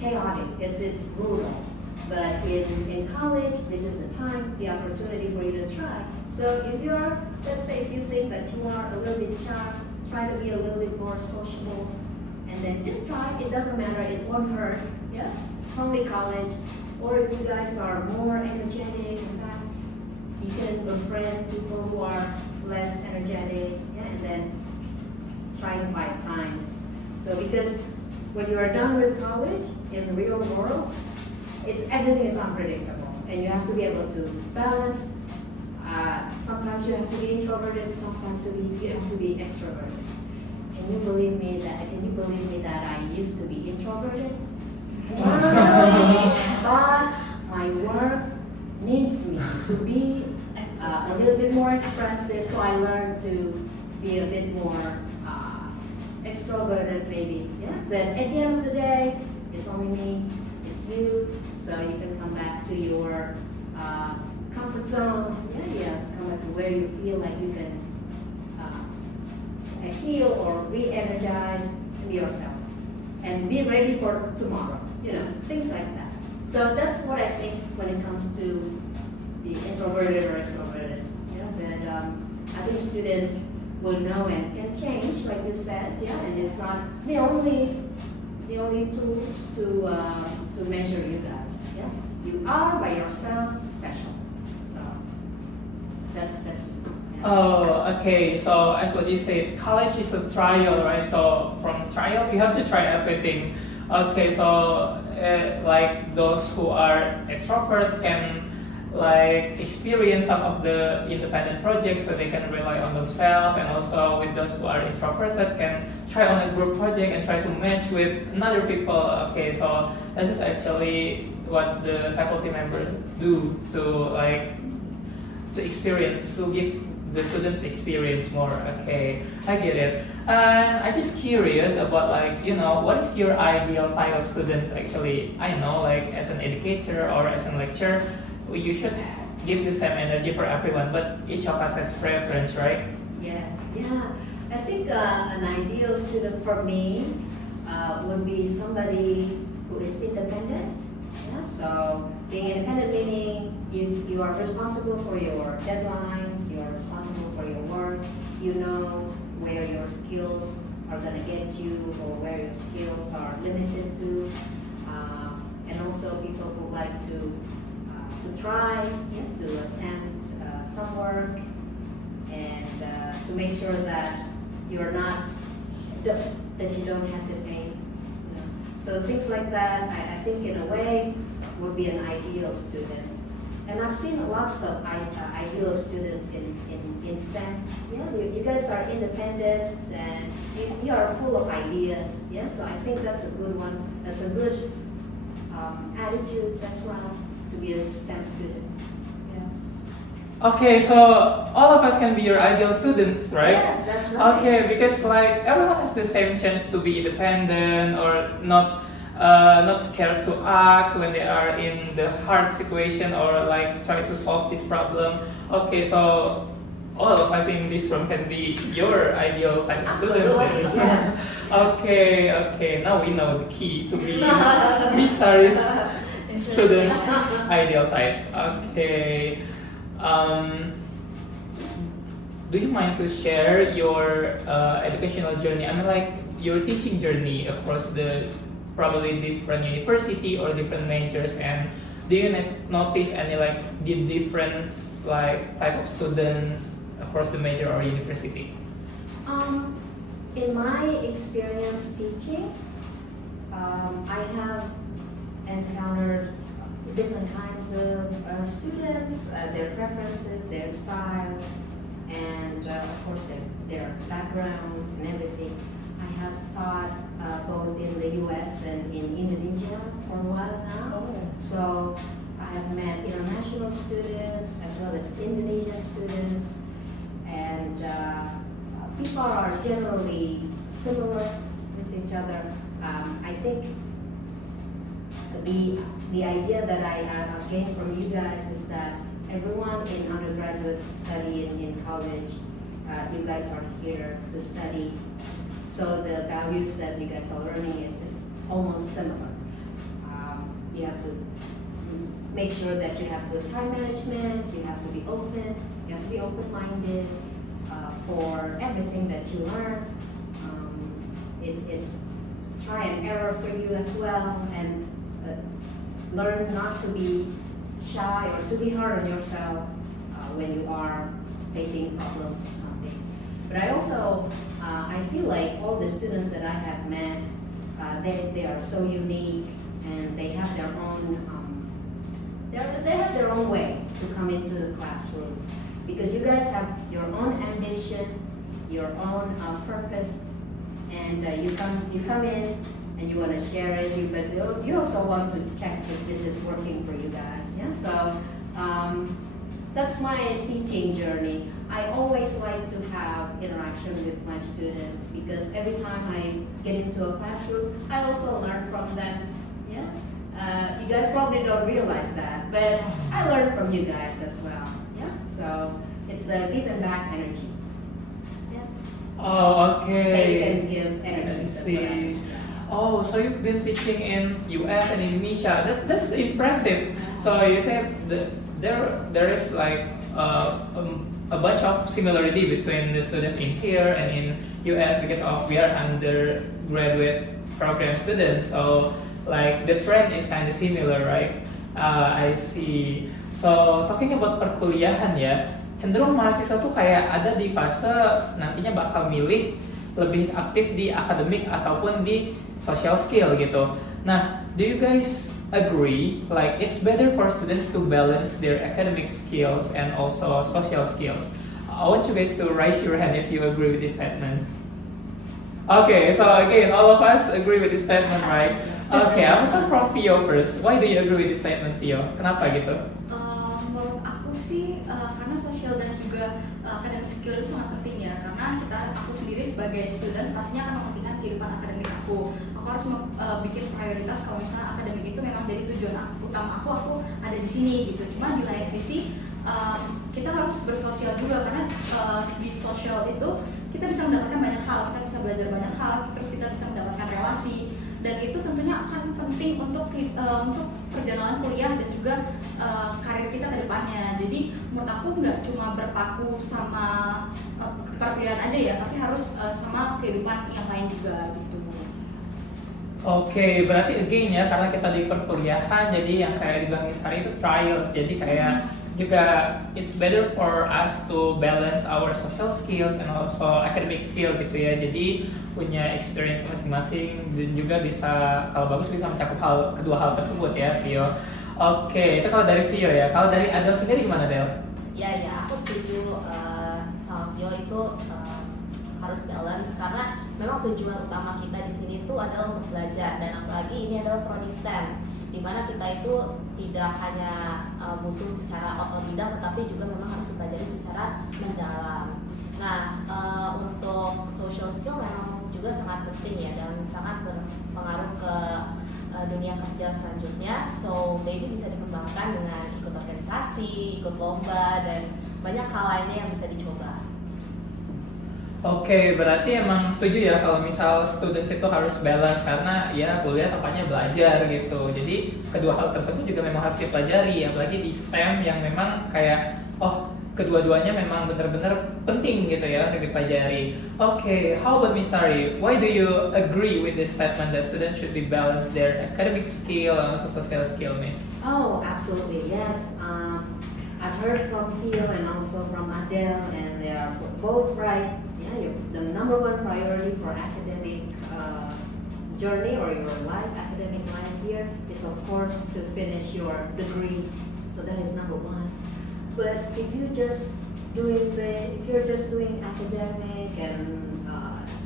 chaotic. It's brutal. But in college, this is the time, the opportunity for you to try. So if you are, let's say if you think that you are a little bit shy, try to be a little bit more sociable, and then just try. It doesn't matter, it won't hurt. Yeah, it's only college. Or if you guys are more energetic and that, you can befriend people who are less energetic, yeah, and then try to buy times. So because when you are done with college, in the real world, everything is unpredictable, and you have to be able to balance. Sometimes you have to be introverted, sometimes you have to be extroverted. Can you believe me that I used to be introverted? But my work needs me to be a little bit more expressive, so I learned to be a bit more extroverted maybe. Yeah. But at the end of the day, it's only me, it's you, so you can come back to your comfort zone. Yeah, to come back to where you feel like you can heal or re-energize yourself and be ready for tomorrow. Things like that. So that's what I think when it comes to the introverted or extroverted. But I think students will know and can change, like you said. Yeah, and it's not the only tools to measure you guys. Yeah, you are by yourself special. So that's yeah. Oh, okay. So as what you said, college is a trial, right? So from trial, you have to try everything. Okay, so like those who are extrovert can like experience some of the independent projects so they can rely on themselves, and also with those who are introverted can try on a group project and try to match with another people. Okay, so this is actually what the faculty members do to give the students experience more. Okay, I get it. And I'm just curious about what is your ideal type of students actually? I know as an educator or as a lecturer, you should give the same energy for everyone, but each of us has preference, right? Yes, yeah. I think an ideal student for me would be somebody who is independent. Yeah, so being independent meaning you are responsible for your deadlines, you are responsible for your work, you know where your skills are going to get you or where your skills are limited to, and also people who like to try, to attempt some work, and to make sure that you're not that you don't hesitate. So things like that, I think in a way would be an ideal student. And I've seen lots of ideal students in STEM. Yeah, you guys are independent and you are full of ideas. Yeah, so I think that's a good one. That's a good attitude as well to be a STEM student. Yeah. Okay, so all of us can be your ideal students, right? Yes, that's right. Okay, because everyone has the same chance to be independent or not scared to ask when they are in the hard situation or try to solve this problem. Okay, so all of us in this room can be your ideal type of students. Absolutely, then. yes. Okay. Now we know the key to be Saris students ideal type. Okay. Do you mind to share your educational journey? I mean, like your teaching journey across the probably different university or different majors, and do you notice any like the difference like type of students across the major or university? In my experience teaching, I have encountered different kinds of students, their preferences, their styles, and of course their background and everything. I have taught both in the US and in Indonesia for a while now. So I have met international students as well as Indonesian students, and people are generally similar with each other. I think the idea that I gained from you guys is that everyone in undergraduate study in college, you guys are here to study. So the values that you guys are learning is almost similar. You have to make sure that you have good time management, you have to be open, you have to be open-minded for everything that you learn. It's try and error for you as well, and learn not to be shy or to be hard on yourself when you are facing problems or something. But I also, I feel like all the students that I have met, they are so unique, and they have their own, they have their own way to come into the classroom, because you guys have your own ambition, your own purpose, and you come in and you want to share it, but you also want to check if this is working for you guys. Yeah, so that's my teaching journey. I always like to have interaction with my students, because every time I get into a classroom, I also learn from them. Yeah, you guys probably don't realize that, but I learn from you guys as well. Yeah, so it's a give and back energy. Yes. Oh, Take okay. and give energy. I That's what I see. mean. Oh, so you've been teaching in US and Indonesia. That's impressive. So you said there is like a bunch of similarity between the students in here and in US, because of we are undergraduate program students. So like the trend is kind of similar, right? I see. So talking about perkuliahan ya, cenderung mahasiswa tuh kayak ada di fase nantinya bakal milih lebih aktif di akademik ataupun di social skill gitu. Nah, do you guys agree like it's better for students to balance their academic skills and also social skills? I want you guys to raise your hand if you agree with this statement. Okay, so again, all of us agree with this statement, right? Okay, I'm start from Vio first. Why do you agree with this statement, Vio? Kenapa gitu? Menurut aku sih karena sosial dan juga academic skill itu sangat penting ya, karena aku sendiri sebagai student pastinya akan mementingkan kehidupan akademik aku harus bikin prioritas kalau misalnya akademik itu memang jadi tujuan utama aku ada di sini gitu. Cuma di lain sisi kita harus bersosial juga, karena di sosial itu kita bisa mendapatkan banyak hal, kita bisa belajar banyak hal, terus kita bisa mendapatkan relasi, dan itu tentunya akan penting untuk perjalanan kuliah dan juga karir kita ke depannya. Jadi menurut aku nggak cuma berpaku sama perkuliahan aja ya, tapi harus sama kehidupan yang lain juga gitu. Oke, berarti again ya, karena kita di perkuliahan, jadi yang kayak dibilang Isari itu trials, jadi kayak juga it's better for us to balance our social skills and also academic skill gitu ya. Jadi punya experience masing-masing dan juga bisa kalau bagus bisa mencakup kedua hal tersebut ya, Vio. Oke, itu kalau dari Vio ya. Kalau dari Adel sendiri gimana, Del? Ya, aku setuju sama Vio itu harus balance, karena memang tujuan utama kita di sini itu adalah untuk belajar, dan apalagi ini adalah prodi STEM, di mana kita itu tidak hanya butuh secara otodidak, tetapi juga memang harus dipelajari secara mendalam. Nah, untuk social skill memang juga sangat penting ya, dan sangat berpengaruh ke dunia kerja selanjutnya. So maybe bisa dikembangkan dengan ikut organisasi, ikut lomba, dan banyak hal lainnya yang bisa dicoba. Oke, berarti emang setuju ya kalau misal students itu harus balance karena ya kuliah tempatnya belajar gitu. Jadi kedua hal tersebut juga memang harus dipelajari, apalagi di STEM yang memang kayak kedua-duanya memang benar-benar penting gitu ya untuk dipelajari. Oke, how about Miss Sari? Why do you agree with this statement that students should be balance their academic skill and also social skill, Miss? Oh, absolutely, yes. I've heard from Theo and also from Adele, and they are both right. Yeah, the number one priority for academic journey or your life, academic life here, is of course to finish your degree. So that is number one. But if you're just doing academic and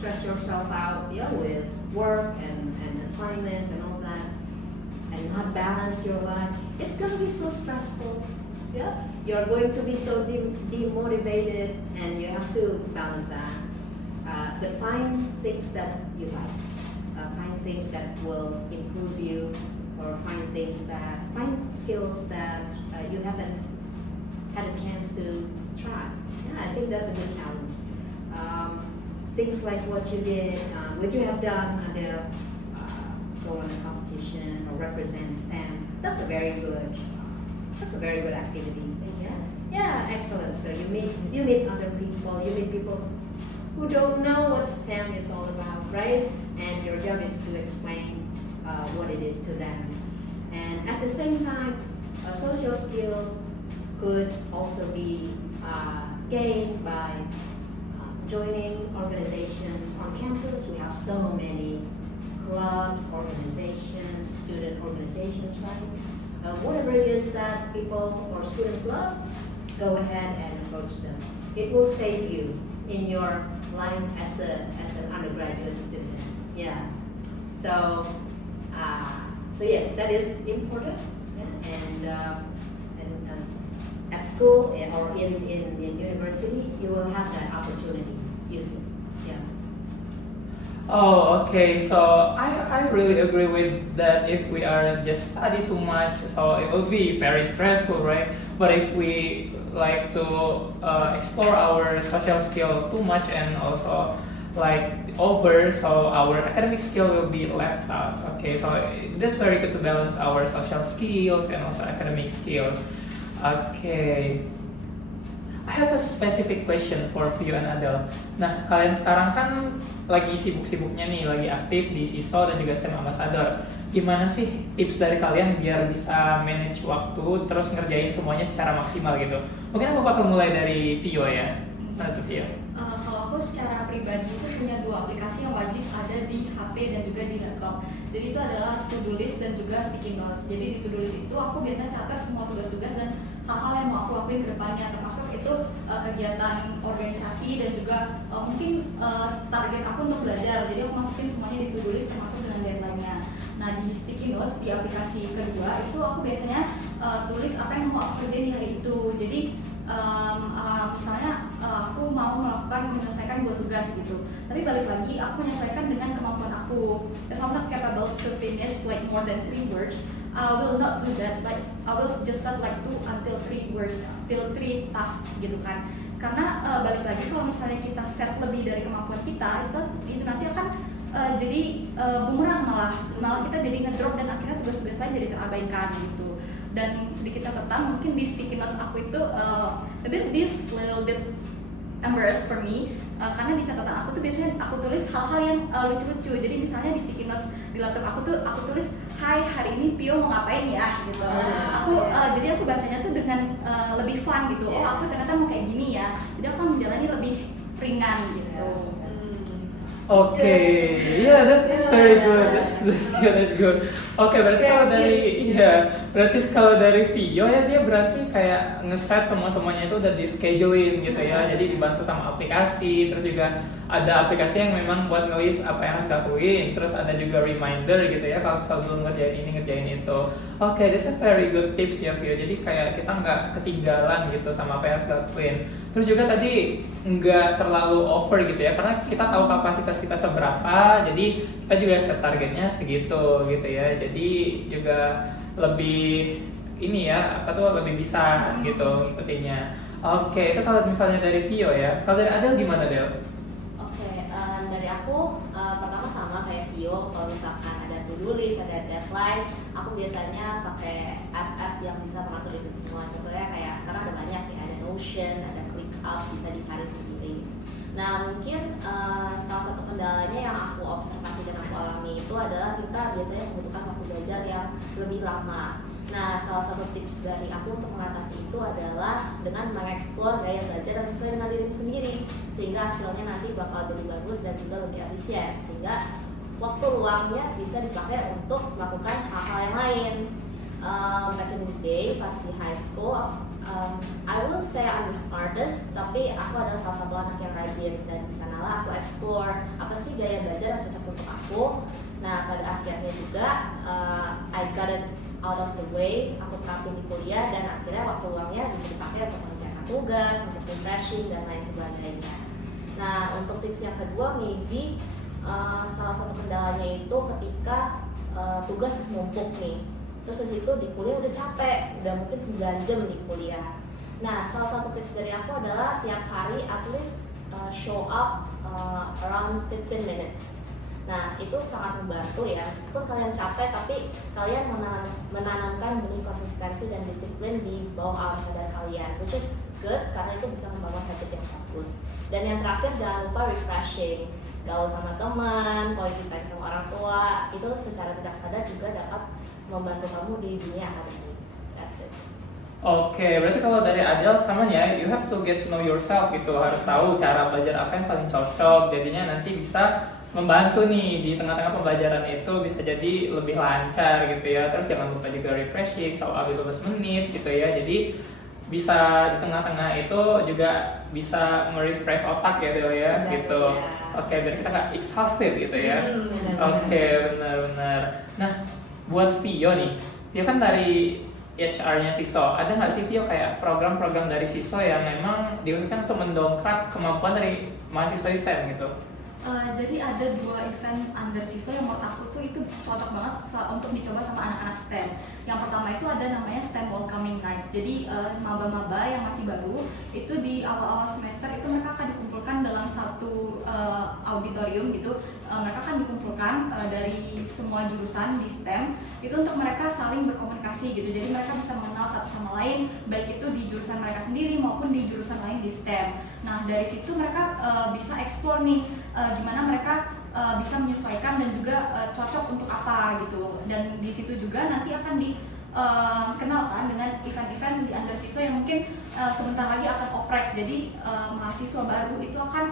stress yourself out, yeah, with work and assignments and all that, and not balance your life, it's gonna be so stressful. Yeah, you're going to be so demotivated, and you have to balance that. But find things that you like, find things that will improve you, or find skills that you haven't had a chance to try. Yeah, I think that's a good challenge. Things like what you have done, go on a competition or represent STEM. That's a very good activity. Yeah, excellent. So you meet other people. You meet people who don't know what STEM is all about, right? And your job is to explain what it is to them. And at the same time, social skills could also be gained by joining organizations on campus. We have so many clubs, organizations, student organizations, right? Whatever it is that people or students love, go ahead and approach them. It will save you in your life as an undergraduate student. Yeah. So yes, that is important. Yeah? And at school or in university, you will have that opportunity. Use it. Yeah. Oh, okay. So I really agree with that. If we are just study too much, so it will be very stressful, right? But if we like to explore our social skill too much and also so our academic skill will be left out. Okay, so that's very good to balance our social skills and also academic skills. Okay. I have a specific question for Vio and Adele. Nah, kalian sekarang kan lagi sibuk-sibuknya nih, lagi aktif di SISO dan juga STEM Ambassador. Gimana sih tips dari kalian biar bisa manage waktu terus ngerjain semuanya secara maksimal gitu? Mungkin aku bakal mulai dari Vio ya. Mana tuh Vio? Kalau aku secara pribadi itu punya 2 aplikasi yang wajib ada di HP dan juga di laptop. Jadi itu adalah to-do list dan juga sticky notes. Jadi di to-do list itu aku biasanya catat semua tugas-tugas dan hal-hal yang mau aku lakuin ke depannya, termasuk itu kegiatan organisasi dan juga mungkin target aku untuk belajar. Jadi aku masukin semuanya di to-do list termasuk dengan deadline-nya. Nah, di sticky notes di aplikasi kedua itu aku biasanya tulis apa yang mau aku kerjain di hari itu. Jadi misalnya aku mau menyelesaikan 2 tugas gitu, tapi balik lagi aku menyesuaikan dengan kemampuan aku. If I'm not capable to finish like more than 3 words, I will not do that. Like I will just set like 2 until 3 words, till 3 tasks gitu kan. Karena balik lagi kalau misalnya kita set lebih dari kemampuan kita, itu nanti akan jadi bumerang, malah kita jadi ngedrop dan akhirnya tugas-tugas lain jadi terabaikan gitu. Dan sedikit catatan, mungkin di sticky notes aku itu this little bit embarrassed for me, karena di catatan aku tuh biasanya aku tulis hal-hal yang lucu-lucu. Jadi misalnya di sticky notes di laptop aku tulis, "Hai, hari ini Pio mau ngapain ya?" gitu. Jadi aku bacanya tuh dengan lebih fun gitu. Oh, aku ternyata mau kayak gini ya. Jadi aku menjalani lebih ringan gitu. Okay, yeah, that's very good. That's good. Okay, berarti kalau dari Vio ya dia berarti kayak ngeset semuanya itu udah di scheduling gitu ya. Jadi dibantu sama aplikasi, terus juga ada aplikasi yang memang buat ngelis apa yang harus dilakuin, terus ada juga reminder gitu ya kalau misalnya belum ngerjain ini ngerjain itu. Okay, that's a very good tips ya Vio. Jadi kayak kita nggak ketinggalan gitu sama apa yang harus dilakuin. Terus juga tadi nggak terlalu over gitu ya, karena kita tahu kapasitas kita seberapa, jadi kita juga set targetnya segitu gitu ya. Jadi juga lebih lebih bisa gitu ikutinnya. Oke, itu kalau misalnya dari Vio ya. Kalau dari Adel gimana, Del? Oke, dari aku pertama sama kayak Vio, kalau misalkan ada to-do list, ada deadline, aku biasanya pakai app-app yang bisa mengatur itu semua. Contohnya kayak sekarang ada banyak ya, ada Notion, ada ClickUp, bisa dicari sendiri. Nah mungkin salah satu kendalanya yang aku observasi dan aku alami itu adalah kita biasanya membutuhkan waktu belajar yang lebih lama. Nah, salah satu tips dari aku untuk mengatasi itu adalah dengan mengeksplor gaya belajar yang sesuai dengan dirimu sendiri, sehingga hasilnya nanti bakal lebih bagus dan juga lebih efisien, sehingga waktu luangnya bisa dipakai untuk melakukan hal-hal yang lain. Back in the day, pas di high school, I wouldn't say I'm the smartest, tapi aku adalah salah satu anak yang rajin, dan di sanalah aku explore apa sih gaya belajar yang cocok untuk aku. Nah, pada akhirnya juga I got it out of the way, aku terapin di kuliah, dan akhirnya waktu luangnya bisa dipakai untuk mengerjakan tugas, untuk refreshing dan lain sebagainya. Nah, untuk tips yang kedua, maybe salah satu kendalanya itu ketika tugas numpuk nih, terus di situ di kuliah udah capek, udah mungkin 9 jam di kuliah. Nah, salah satu tips dari aku adalah tiap hari at least show up around 15 minutes. Nah, itu sangat membantu ya, meskipun kalian capek, tapi kalian menanamkan benih konsistensi dan disiplin di bawah alam sadar kalian, which is good, karena itu bisa membangun habit yang bagus. Dan yang terakhir, jangan lupa refreshing, gaul sama teman, quality time sama orang tua, itu secara tidak sadar juga dapat membantu kamu di dunia akademik. That's it. Oke, berarti kalau dari Adel samanya, you have to get to know yourself gitu, harus tahu cara belajar apa yang paling cocok, jadinya nanti bisa membantu nih di tengah-tengah pembelajaran itu bisa jadi lebih lancar gitu ya. Terus jangan lupa juga refreshing, selalu 15 menit gitu ya. Jadi bisa di tengah-tengah itu juga bisa nge-refresh otak ya Del ya, Benar, gitu. ya. Oke, biar kita nggak exhausted gitu ya. Benar-benar. Oke, benar-benar. Nah, buat Vio nih, Vio kan dari HR-nya SISO, ada nggak sih Vio kayak program-program dari SISO yang memang dikhususkan untuk mendongkrak kemampuan dari mahasiswa di STEM gitu? Jadi ada 2 event under SISO yang menurut aku tuh itu cocok banget untuk dicoba sama anak-anak STEM. Yang pertama itu ada namanya STEM Welcoming Night. Jadi maba-maba yang masih baru itu di awal-awal semester itu mereka akan dikumpulkan dalam satu auditorium gitu. Mereka akan dikumpulkan dari semua jurusan di STEM itu untuk mereka saling berkomunikasi gitu. Jadi mereka bisa mengenal satu sama lain, baik itu di jurusan mereka sendiri maupun di jurusan lain di STEM. Nah, dari situ mereka bisa explore nih gimana mereka bisa menyesuaikan dan juga cocok untuk apa gitu. Dan di situ juga nanti akan dikenalkan dengan event-event di under SISO yang mungkin sebentar lagi akan oprek. Jadi mahasiswa baru itu akan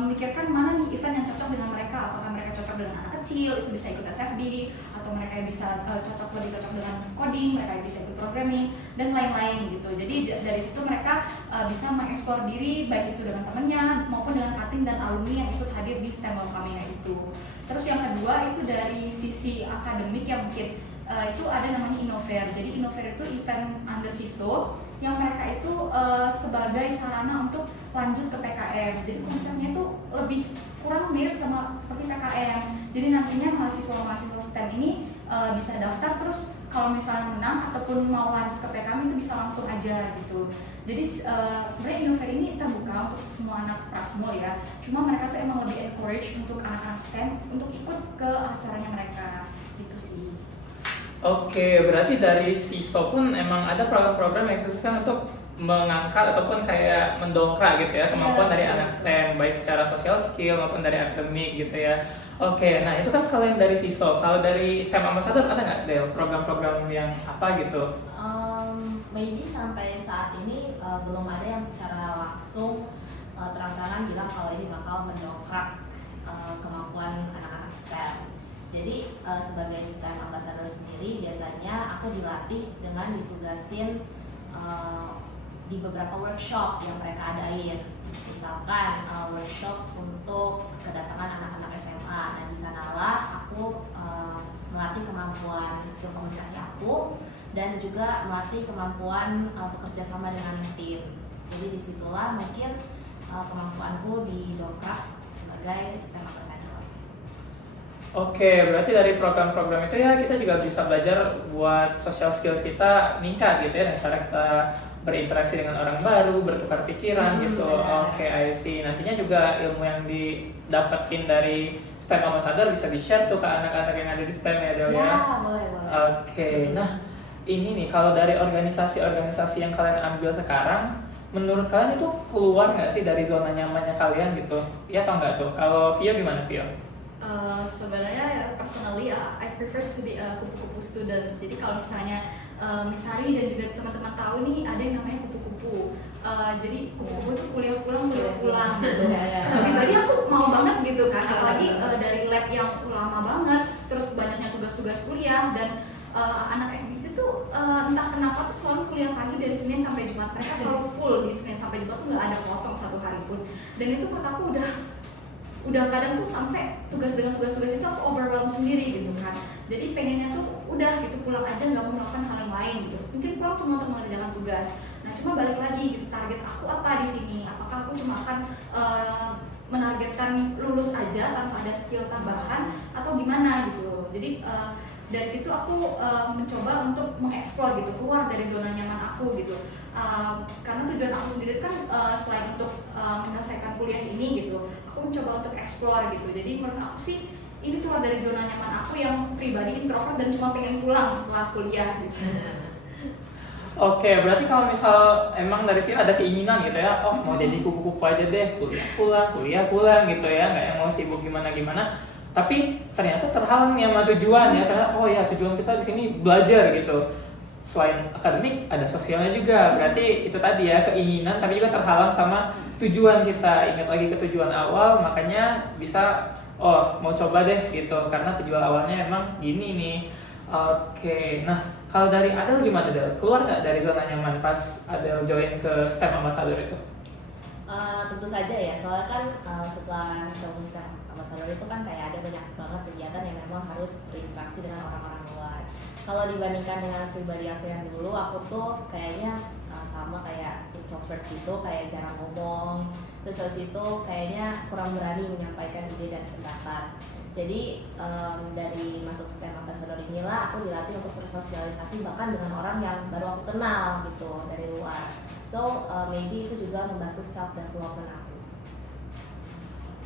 memikirkan mana nih event yang cocok dengan mereka. Apakah mereka cocok dengan anak kecil, itu bisa ikut SFD, atau mereka bisa lebih cocok dengan coding, mereka bisa ikut programming dan lain-lain gitu. Jadi dari situ mereka bisa mengeksplor diri baik itu dengan temannya maupun dengan cutting dan alumni yang ikut hadir di STEM Welcoming itu. Terus yang kedua itu dari sisi akademik yang mungkin itu ada namanya Innover. Jadi Innover itu event under SISO yang mereka itu sebagai sarana untuk lanjut ke PKM. Jadi konsepnya itu lebih kurang mirip sama seperti PKM. Jadi nantinya mahasiswa-mahasiswa STEM ini bisa daftar, terus kalau misalnya menang ataupun mau lanjut ke PKM itu bisa langsung aja gitu. Jadi sebenarnya Innover ini terbuka untuk semua anak Prasmul ya. Cuma mereka tuh emang lebih encourage untuk anak-anak STEM untuk ikut ke acaranya mereka gitu sih. Oke, berarti dari SISO pun emang ada program-program yang khususkan untuk mengangkat ataupun kayak mendongkrak gitu ya kemampuan dari anak STEM, baik secara social skill maupun dari akademik gitu ya. Oke, nah itu kan kalau yang dari SISO. Kalau dari STEM Ambassador ada nggak Del program-program yang apa gitu? Maybe sampai saat ini belum ada yang secara langsung terang-terangan bilang kalau ini bakal mendongkrak kemampuan anak-anak STEM. Jadi sebagai STEM Ambassador sendiri biasanya aku dilatih dengan ditugasin di beberapa workshop yang mereka adain. Misalkan workshop untuk kedatangan anak-anak SMA. Nah di sanalah aku melatih kemampuan skill komunikasi aku dan juga melatih kemampuan bekerja sama dengan tim. Jadi disitulah mungkin kemampuanku didongkrak sebagai STEM Ambassador. Oke, berarti dari program-program itu ya kita juga bisa belajar buat social skills kita meningkat gitu ya, dengan cara kita berinteraksi dengan orang baru, bertukar pikiran gitu. benar. Oke, I see. Nantinya juga ilmu yang didapetin dari STEM Ambassador bisa di-share tuh ke anak-anak yang ada di STEM ya, Del ya. Boleh. Oke, nah ini nih kalau dari organisasi-organisasi yang kalian ambil sekarang, menurut kalian itu keluar nggak sih dari zona nyamannya kalian gitu? Iya atau nggak tuh? Kalau Vio gimana Vio? Sebenarnya personally I prefer to be a kupu-kupu students. Jadi kalau misalnya Misari dan juga teman-teman tahu nih ada yang namanya kupu-kupu. Jadi kupu-kupu itu kuliah pulang gitu. Iya. Pribadi aku mau banget gitu kan, apalagi dari lab yang lama banget, terus banyaknya tugas-tugas kuliah dan anak FBT tuh entah kenapa tuh selalu kuliah pagi dari Senin sampai Jumat. Mereka selalu full di Senin sampai Jumat tuh nggak ada kosong satu hari pun. Dan itu menurut aku udah kadang tuh sampai tugas itu aku overwhelmed sendiri gitu kan. Jadi pengennya tuh udah gitu pulang aja nggak mau melakukan hal yang lain gitu. Mungkin pulang cuma untuk mengerjakan tugas. Nah cuma balik lagi gitu, target aku apa di sini? Apakah aku cuma akan menargetkan lulus aja tanpa ada skill tambahan atau gimana gitu. Jadi dari situ aku mencoba untuk mengeksplor gitu, keluar dari zona nyaman aku gitu. Karena tujuan aku sendiri kan selain untuk menyelesaikan kuliah ini gitu, aku mencoba untuk explore gitu. Jadi menurut aku sih ini keluar dari zona nyaman aku yang pribadi introvert dan cuma pengen pulang setelah kuliah gitu. Oke, berarti kalau misal emang dari Vio ada keinginan gitu ya, oh mau jadi kupu-kupu aja deh, kuliah pulang gitu ya, nggak yang mau sibuk gimana-gimana. Tapi ternyata terhalang nih sama tujuan ya, karena oh ya tujuan kita di sini belajar gitu. Selain akademik ada sosialnya juga, berarti itu tadi ya keinginan tapi juga terhalang sama tujuan kita. Ingat lagi ke tujuan awal, makanya bisa oh mau coba deh gitu, karena tujuan awalnya emang gini nih. Oke, nah kalau dari Adel gimana Del? Keluar nggak dari zona nyaman pas Adel join ke STEM Ambassador itu? Tentu saja ya, soalnya kan setelah gabung STEM Ambassador itu kan kayak ada banyak banget kegiatan yang memang harus berinteraksi dengan orang-orang luar. Kalau dibandingkan dengan pribadi aku yang dulu, aku tuh kayaknya sama kayak introvert gitu, kayak jarang ngomong. Terus habis itu kayaknya kurang berani menyampaikan ide dan pendapat. Jadi dari masuk STEM Ambassador inilah aku dilatih untuk bersosialisasi bahkan dengan orang yang baru aku kenal gitu dari luar. So maybe itu juga membantu self development aku.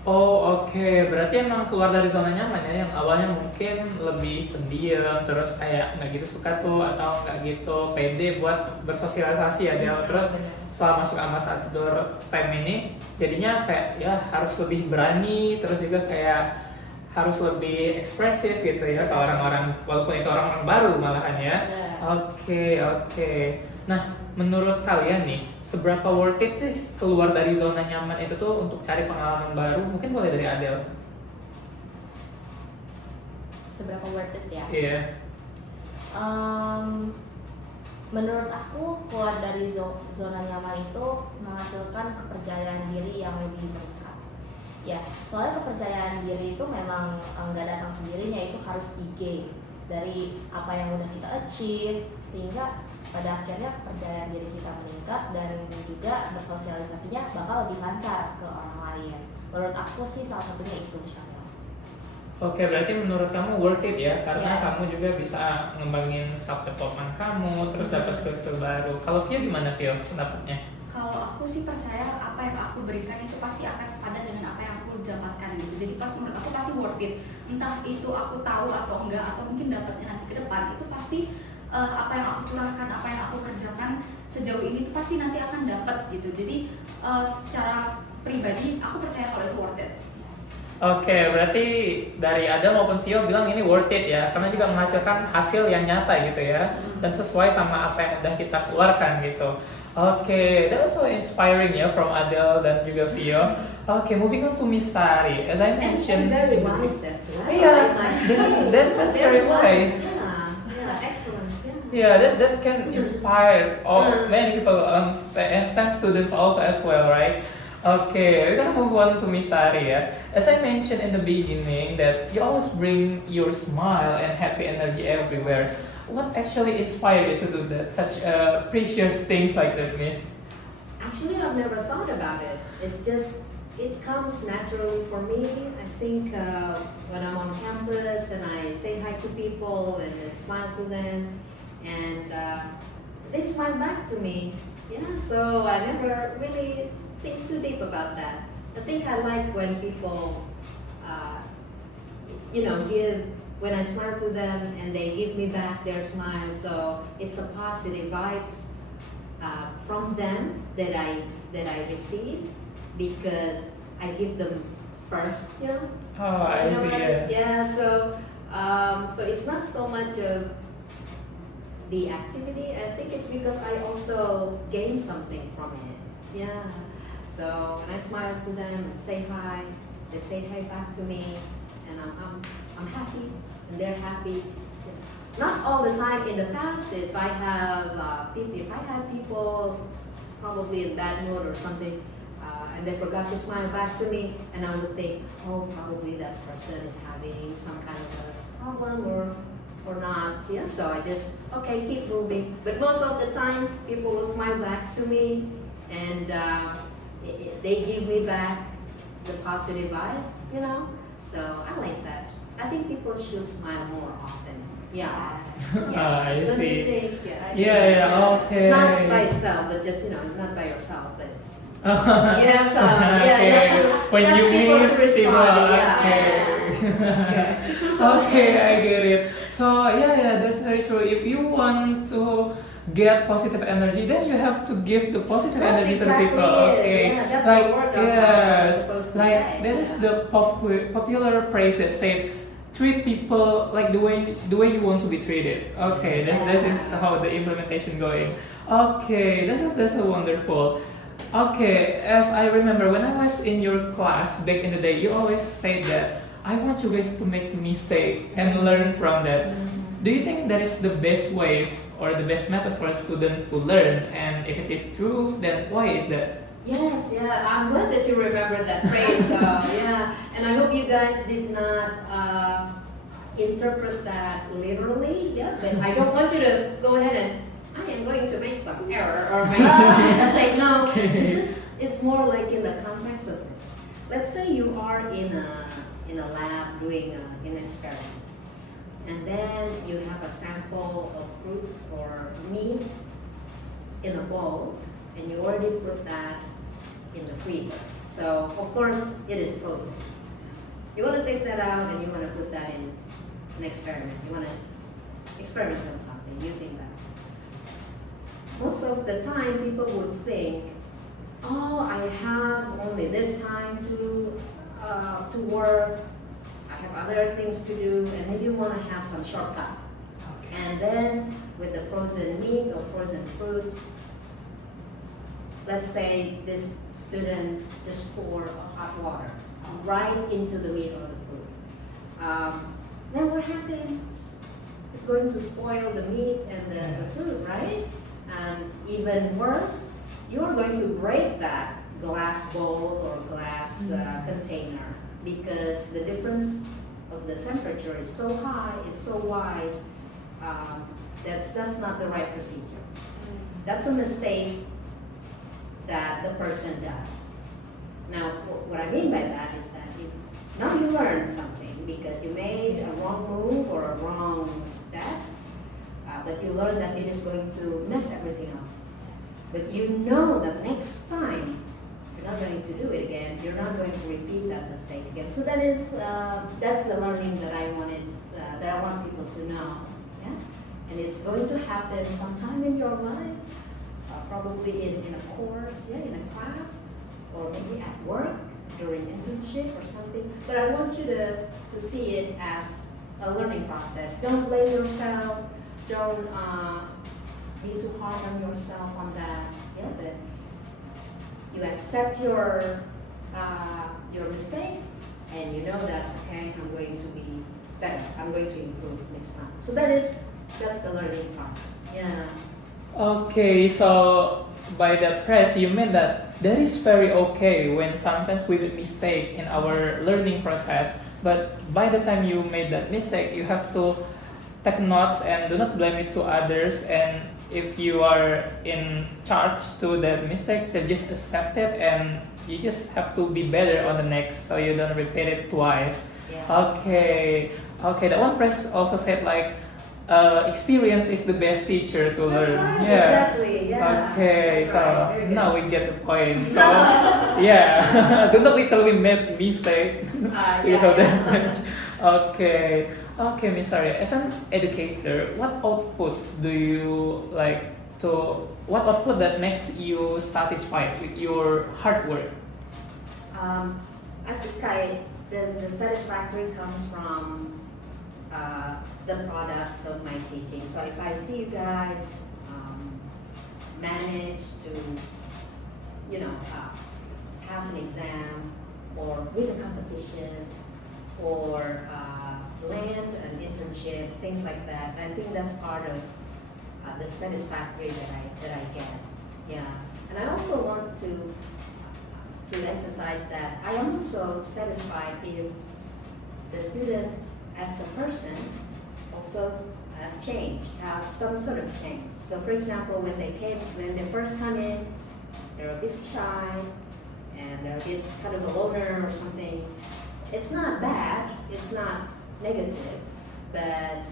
Oh oke, berarti emang keluar dari zona nyaman ya, yang awalnya mungkin lebih pendiam, terus kayak nggak gitu suka tuh atau nggak gitu pede buat bersosialisasi ya Del. Terus setelah masuk Ambassador STEM ini, jadinya kayak ya harus lebih berani, terus juga kayak harus lebih ekspresif gitu ya ke orang-orang, walaupun itu orang-orang baru malahan ya. Oke. Nah, menurut kalian nih, seberapa worth it sih keluar dari zona nyaman itu tuh untuk cari pengalaman baru? Mungkin boleh dari Adel. Seberapa worth it ya? Iya. Menurut aku keluar dari zona nyaman itu menghasilkan kepercayaan diri yang lebih meningkat. Ya, soalnya kepercayaan diri itu memang nggak datang sendirinya, itu harus digain dari apa yang udah kita achieve, sehingga pada akhirnya kepercayaan diri kita meningkat dan juga bersosialisasinya bakal lebih lancar ke orang lain. Menurut aku sih salah satunya itu, Syamil. Oke, berarti menurut kamu worth it ya, karena Yes. kamu juga bisa ngembangin self development kamu, terus dapat skill baru. Kalau Vio gimana Vio pendapatnya? Kalau aku sih percaya apa yang aku berikan itu pasti akan sepadan dengan apa yang aku dapatkan gitu. Jadi pas menurut aku pasti worth it. Entah itu aku tahu atau enggak, atau mungkin dapatnya nanti ke depan, itu pasti apa yang aku curahkan, apa yang aku kerjakan sejauh ini itu pasti nanti akan dapat gitu. Jadi secara pribadi aku percaya kalau itu worth it. Oke, berarti dari Adel maupun Vio bilang ini worth it ya, karena juga menghasilkan hasil yang nyata gitu ya, dan sesuai sama apa yang udah kita keluarkan gitu. Oke, that was so inspiring ya from Adel dan juga Vio. Oke, moving on to Miss Sari, as I And mentioned. very wise, that's right. Yeah, that's very wise. Yeah, excellent. Yeah, that can inspire many people and STEM students also as well, right? Okay, we're gonna move on to Miss Sari. As I mentioned in the beginning, that you always bring your smile and happy energy everywhere. What actually inspired you to do that? Such precious things like that, Miss. Actually, I've never thought about it. It's just it comes naturally for me. I think when I'm on campus and I say hi to people and then smile to them, and they smile back to me. Yeah, so I never really think too deep about that. I think I like when people, give, when I smile to them and they give me back their smile. So it's a positive vibes from them that I receive because I give them first, Oh, I You know see. what I Yeah. mean? Yeah, so it's not so much of the activity. I think it's because I also gain something from it. Yeah. So when I smile to them and say hi, they say hi back to me, and I'm happy, and they're happy. Not all the time. In the past, if I had people probably in bad mood or something, and they forgot to smile back to me, and I would think, oh, probably that person is having some kind of a problem or not. Yeah, so I just keep moving. But most of the time, people will smile back to me, and they give me back the positive vibe. So I like that. I think people should smile more often. Yeah. I Don't see. you think? Yeah. Yeah, okay. Not by itself, but just not by yourself, but Okay. yeah. When Let you people meet to people, respond, okay. Okay, I get it. So yeah, that's very true. If you want to get positive energy, then you have to give the positive That's energy to the exactly people. it. Okay, Yeah, that's like the word I'm yes, supposed to like say. there is the popular phrase that said, treat people like the way you want to be treated. Okay, this is how the implementation going. Okay, that's a wonderful. Okay, as I remember when I was in your class back in the day, you always said that I want you guys to make mistake and learn from that. Do you think that is the best way or the best method for students to learn? And if it is true, then why is that? Yes, yeah. I'm glad that you remember that phrase, though. Yeah, and I hope you guys did not interpret that literally. Yeah, but I don't want you to go ahead and I am going to make some error or make a mistake. No, it's more like in the context of this. Let's say you are in a lab doing an experiment, and then you have a sample of fruit or meat in a bowl, and you already put that in the freezer. So of course it is frozen. You want to take that out and you want to put that in an experiment. You want to experiment on something using that. Most of the time people would think, oh, I have only this time to work. I have other things to do, and maybe you want to have some shortcut. And then with the frozen meat or frozen fruit, let's say this student just pour a hot water right into the meat or the fruit. Then what happens? It's going to spoil the meat and the fruit, right? And even worse, you're going to break that glass bowl or glass container because the difference of the temperature is so high, it's so wide. That's not the right procedure. That's a mistake that the person does. Now, what I mean by that is that now you learned something because you made a wrong move or a wrong step, but you learned that it is going to mess everything up. But you know that next time you're not going to do it again. You're not going to repeat that mistake again. So that's the learning that I want people to know. Yeah, and it's going to happen sometime in your life. Probably in a course, in a class, or maybe at work during internship or something. But I want you to see it as a learning process. Don't blame yourself. Don't be too hard on yourself on that. Yeah, but you accept your mistake, and you know that okay, I'm going to be better. I'm going to improve next time. So that's the learning part. Yeah. Okay, so by that press, you mean that is very okay when sometimes we make mistake in our learning process. But by the time you made that mistake, you have to take notes and do not blame it to others. And if you are in charge to that mistake, so just accept it and you just have to be better on the next, so you don't repeat it twice. Yeah. Okay, okay. That one press also said like, experience is the best teacher to That's learn. right, Yeah. exactly. Yeah. Okay, That's so right, very good. now we get the point. So yeah, do not literally make mistake because of that. Okay, okay, Miss Arya. As an educator, what output do you like to? What output that makes you satisfied with your hard work? I think the satisfactory comes from the product of my teaching. So if I see you guys manage to, pass an exam or win a competition or land an internship, things like that, I think that's part of the satisfactory that I get. Yeah, and I also want to emphasize that I am also satisfied if the student as a person also have some sort of change. So for example, when they first come in, they're a bit shy and they're a bit kind of a loner or something. It's not bad, it's not negative, but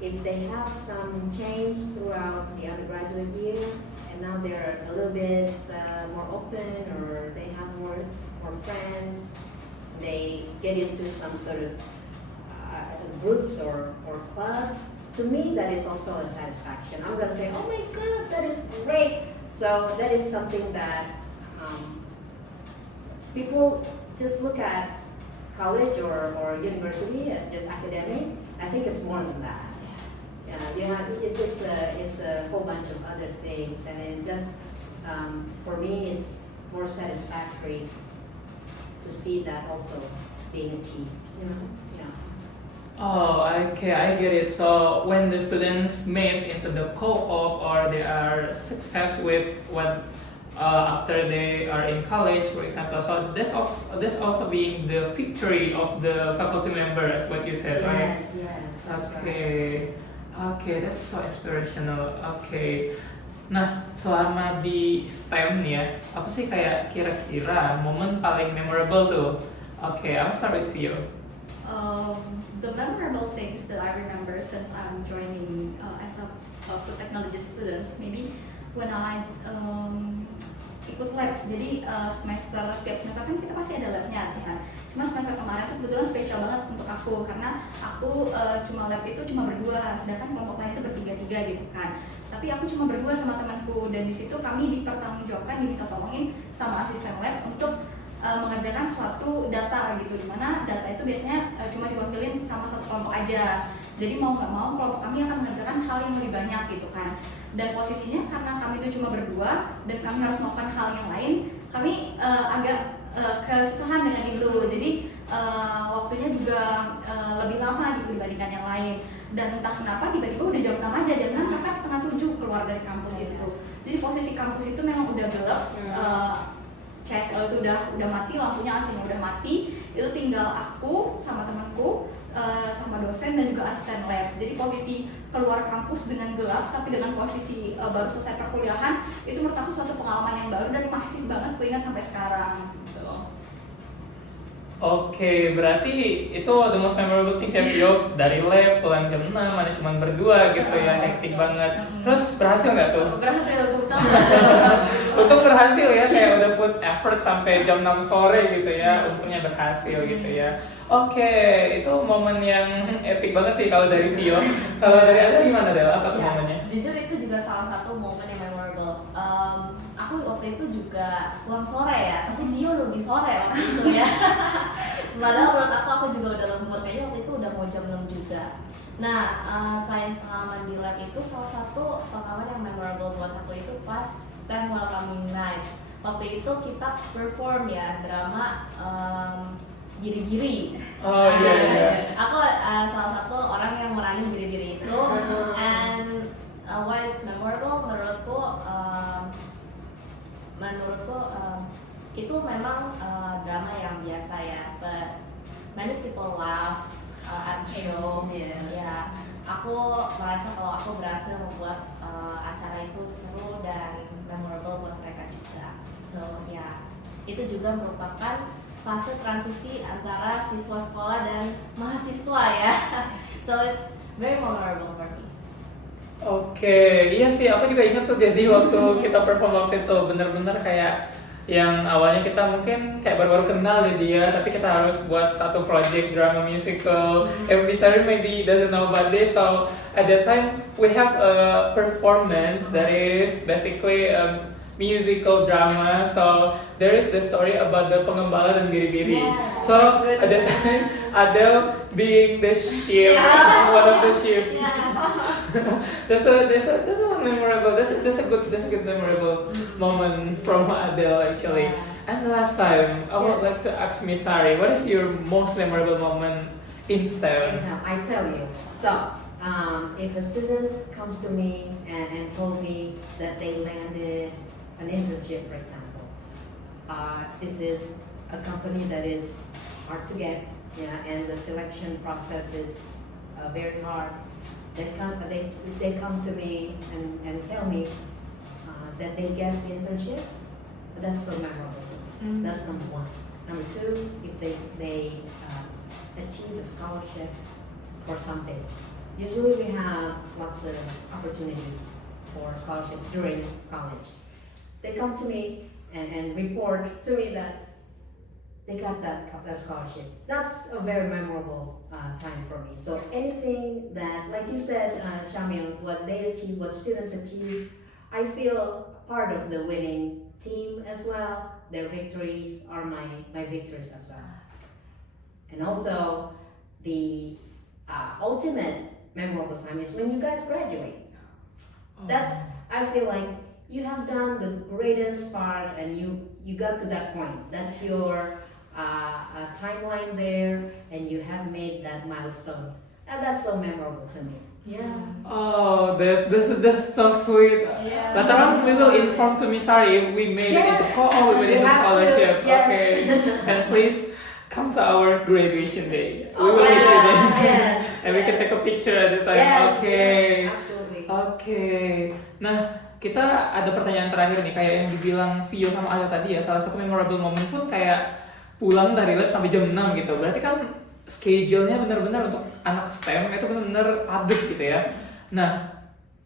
if they have some change throughout the undergraduate year and now they're a little bit more open or they have more friends, they get into some sort of groups or clubs, to me that is also a satisfaction. I'm gonna say, oh my god, that is great. So that is something that people just look at college or university as just academic. I think it's more than that. It's a whole bunch of other things, and that's for me it's more satisfactory to see that also being achieved. Yeah. Oh, okay, I get it. So when the students made into the co-op or they are success with what after they are in college, for example, so this also being the victory of the faculty members, what you said, right? Yes, that's right. Okay, okay, that's so inspirational. Okay, nah selama di STEM nih ya, apa sih kayak kira-kira momen paling memorable tuh? Okay, I'll start with you. The memorable things that I remember since I'm joining as a food technology students, maybe when I ikut lab. Jadi setiap semester kan kita pasti ada labnya kan. Cuma semester kemarin tuh kebetulan spesial banget untuk aku karena aku cuma lab itu cuma berdua, sedangkan kelompok lain itu bertiga-tiga gitu kan. Tapi aku cuma berdua sama temanku dan di situ kami dipertanggungjawabkan, minta tolongin sama asisten lab untuk mengerjakan suatu data gitu, dimana data itu biasanya cuma diwakilin sama satu kelompok aja. Jadi mau nggak mau kelompok kami akan mengerjakan hal yang lebih banyak gitu kan. Dan posisinya karena kami itu cuma berdua dan kami harus melakukan hal yang lain, kami agak kesusahan dengan itu. Jadi waktunya juga lebih lama gitu dibandingkan yang lain. Dan entah kenapa tiba-tiba udah jam 6 aja, jam 6 bahkan setengah 7 keluar dari kampus itu. Jadi posisi kampus itu memang udah gelap. CSL itu udah mati, lampunya AC-nya udah mati. Itu tinggal aku sama temanku, sama dosen dan juga asisten lab. Jadi posisi keluar kampus dengan gelap tapi dengan posisi baru selesai perkuliahan, itu menurut aku suatu pengalaman yang baru dan masih banget ku ingat sampai sekarang gitu. Oke, berarti itu the most memorable things ya, Vio. Dari lab pulang jam 6, mana cuma berdua gitu ya, hektik banget. Terus berhasil nggak tuh? Berhasil, kebetulan. Untung berhasil ya, kayak udah put effort sampai jam 6 sore gitu ya, untungnya berhasil gitu ya. Oke, itu momen yang epic banget sih kalau dari Vio. Kalau dari Ada gimana, Del? Apa tuh momennya? Jujur itu juga salah satu momen yang memorable. Aku waktu itu juga pulang sore ya, tapi Vio lebih sore waktu itu ya. Padahal menurut aku juga udah lembur, kayaknya waktu itu udah mau jam 6 juga. Nah, selain pengalaman di lab itu, salah satu pengalaman yang memorable buat aku itu pas STEM Welcoming Night. Waktu itu kita perform ya drama Biri-Biri. Oh iya. Aku salah satu orang yang meranin Biri-Biri itu. And what is memorable menurutku itu memang drama yang biasa ya, but many people laugh at the show. Ya, aku merasa kalau aku berhasil membuat acara itu seru dan memorable buat mereka juga. So yeah, itu juga merupakan fase transisi antara siswa sekolah dan mahasiswa ya. So it's very memorable for me. Oke, iya sih, aku juga ingat tuh jadi waktu kita perform waktu itu bener-bener kayak yang awalnya kita mungkin kayak baru-baru kenal ya dia, tapi kita harus buat satu project drama musical. Every Sorry maybe doesn't know about this, so at that time we have a performance that is basically a musical drama. So there is the story about the pengembala dan biri-biri. Yeah. So at that time Adele being the ship, one of the ships. That's a memorable. That's a good memorable moment from Adele actually. And the last time, I would like to ask Miss Sari, what is your most memorable moment in STEM? I tell you. So, if a student comes to me and told me that they landed an internship, for example, this is a company that is hard to get, and the selection process is very hard. If they come to me and tell me that they get the internship, that's so memorable to me. That's number one. Number two, if they achieve a scholarship for something. Usually we have lots of opportunities for scholarship during college. They come to me and report to me that they got that scholarship. That's a very memorable time for me. So anything that, like you said, Shamil, what they achieve, what students achieve, I feel part of the winning team as well. Their victories are my victories as well. And also, the ultimate memorable time is when you guys graduate. That's, I feel like you have done the greatest part and you got to that point. That's your timeline there, and you have made that milestone. And that's so memorable to me. Yeah. Oh, that's so sweet. Yeah. Later on, we will inform to Miss Sari if we made it into we made it into scholarship. Yes. Okay. And please come to our graduation day. We Oh, will meet yeah. you there. Yes. And we can take a picture at the time. Yes, Okay. absolutely. Oke, nah kita ada pertanyaan terakhir nih, kayak yang dibilang Vio sama Aza tadi ya, salah satu memorable moment pun kayak pulang dari lab sampai jam 6 gitu. Berarti kan schedule-nya benar-benar untuk anak STEM itu benar-benar padat gitu ya. Nah,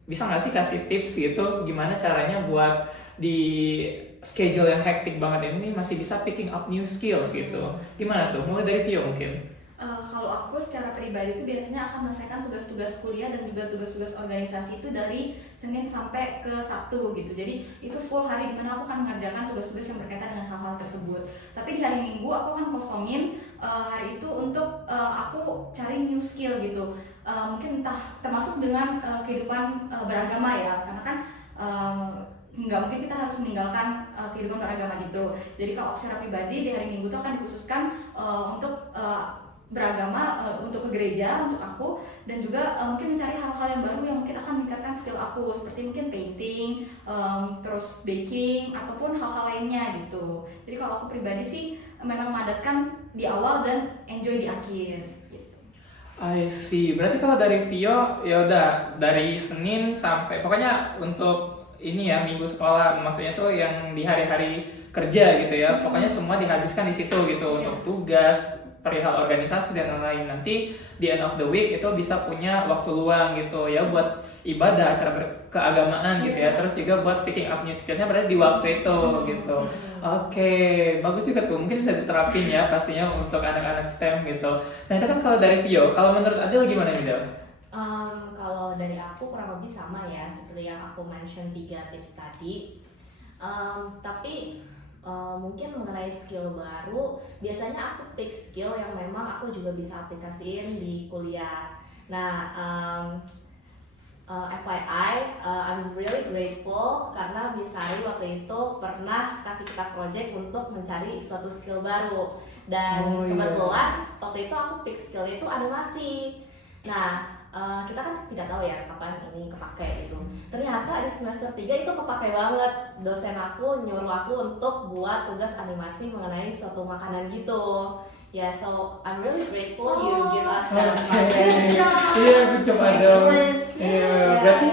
bisa nggak sih kasih tips gitu gimana caranya buat di schedule yang hektik banget ini masih bisa picking up new skills gitu. Gimana tuh? Mulai dari Vio mungkin. Kalau aku secara pribadi itu biasanya akan menyelesaikan tugas-tugas kuliah dan juga tugas-tugas organisasi itu dari Senin sampai ke Sabtu gitu. Jadi itu full hari dimana aku akan mengerjakan tugas-tugas yang berkaitan dengan hal-hal tersebut. Tapi di hari Minggu aku akan kosongin hari itu untuk aku cari new skill gitu. Mungkin entah termasuk dengan kehidupan beragama ya, karena kan nggak mungkin kita harus meninggalkan kehidupan beragama gitu. Jadi kalau aku secara pribadi di hari Minggu itu akan dikhususkan untuk beragama, untuk ke gereja untuk aku, dan juga mungkin mencari hal-hal yang baru yang mungkin akan meningkatkan skill aku, seperti mungkin painting, terus baking ataupun hal-hal lainnya gitu. Jadi kalau aku pribadi sih memang memadatkan di awal dan enjoy di akhir gitu. I see. Berarti kalau dari Vio ya udah dari Senin sampai pokoknya untuk ini ya minggu sekolah, maksudnya tuh yang di hari-hari kerja gitu ya. Pokoknya semua dihabiskan di situ gitu untuk tugas, perihal organisasi dan lain-lain. Nanti di end of the week itu bisa punya waktu luang gitu ya buat ibadah, acara keagamaan gitu ya. Terus juga buat picking up new skills-nya berarti di waktu itu gitu. Oke, bagus juga tuh. Mungkin bisa diterapin ya pastinya untuk anak-anak STEM gitu. Nah itu kan kalau dari Vio, kalau menurut Adel gimana nih Del? Kalau dari aku kurang lebih sama ya seperti yang aku mention 3 tips tadi. Tapi mungkin mengenai skill baru, biasanya aku pick skill yang memang aku juga bisa aplikasiin di kuliah. Nah, FYI, I'm really grateful karena Miss Sari waktu itu pernah kasih kita project untuk mencari suatu skill baru. Dan kebetulan waktu itu aku pick skillnya itu animasi. Nah, kita kan tidak tahu ya kapan ini kepake gitu. Ternyata di semester 3 itu kepake banget. Dosen aku nyuruh aku untuk buat tugas animasi mengenai suatu makanan gitu. Yeah, so I'm really grateful you give us that project. Iya, good job Adel. Excellent. Iya, berarti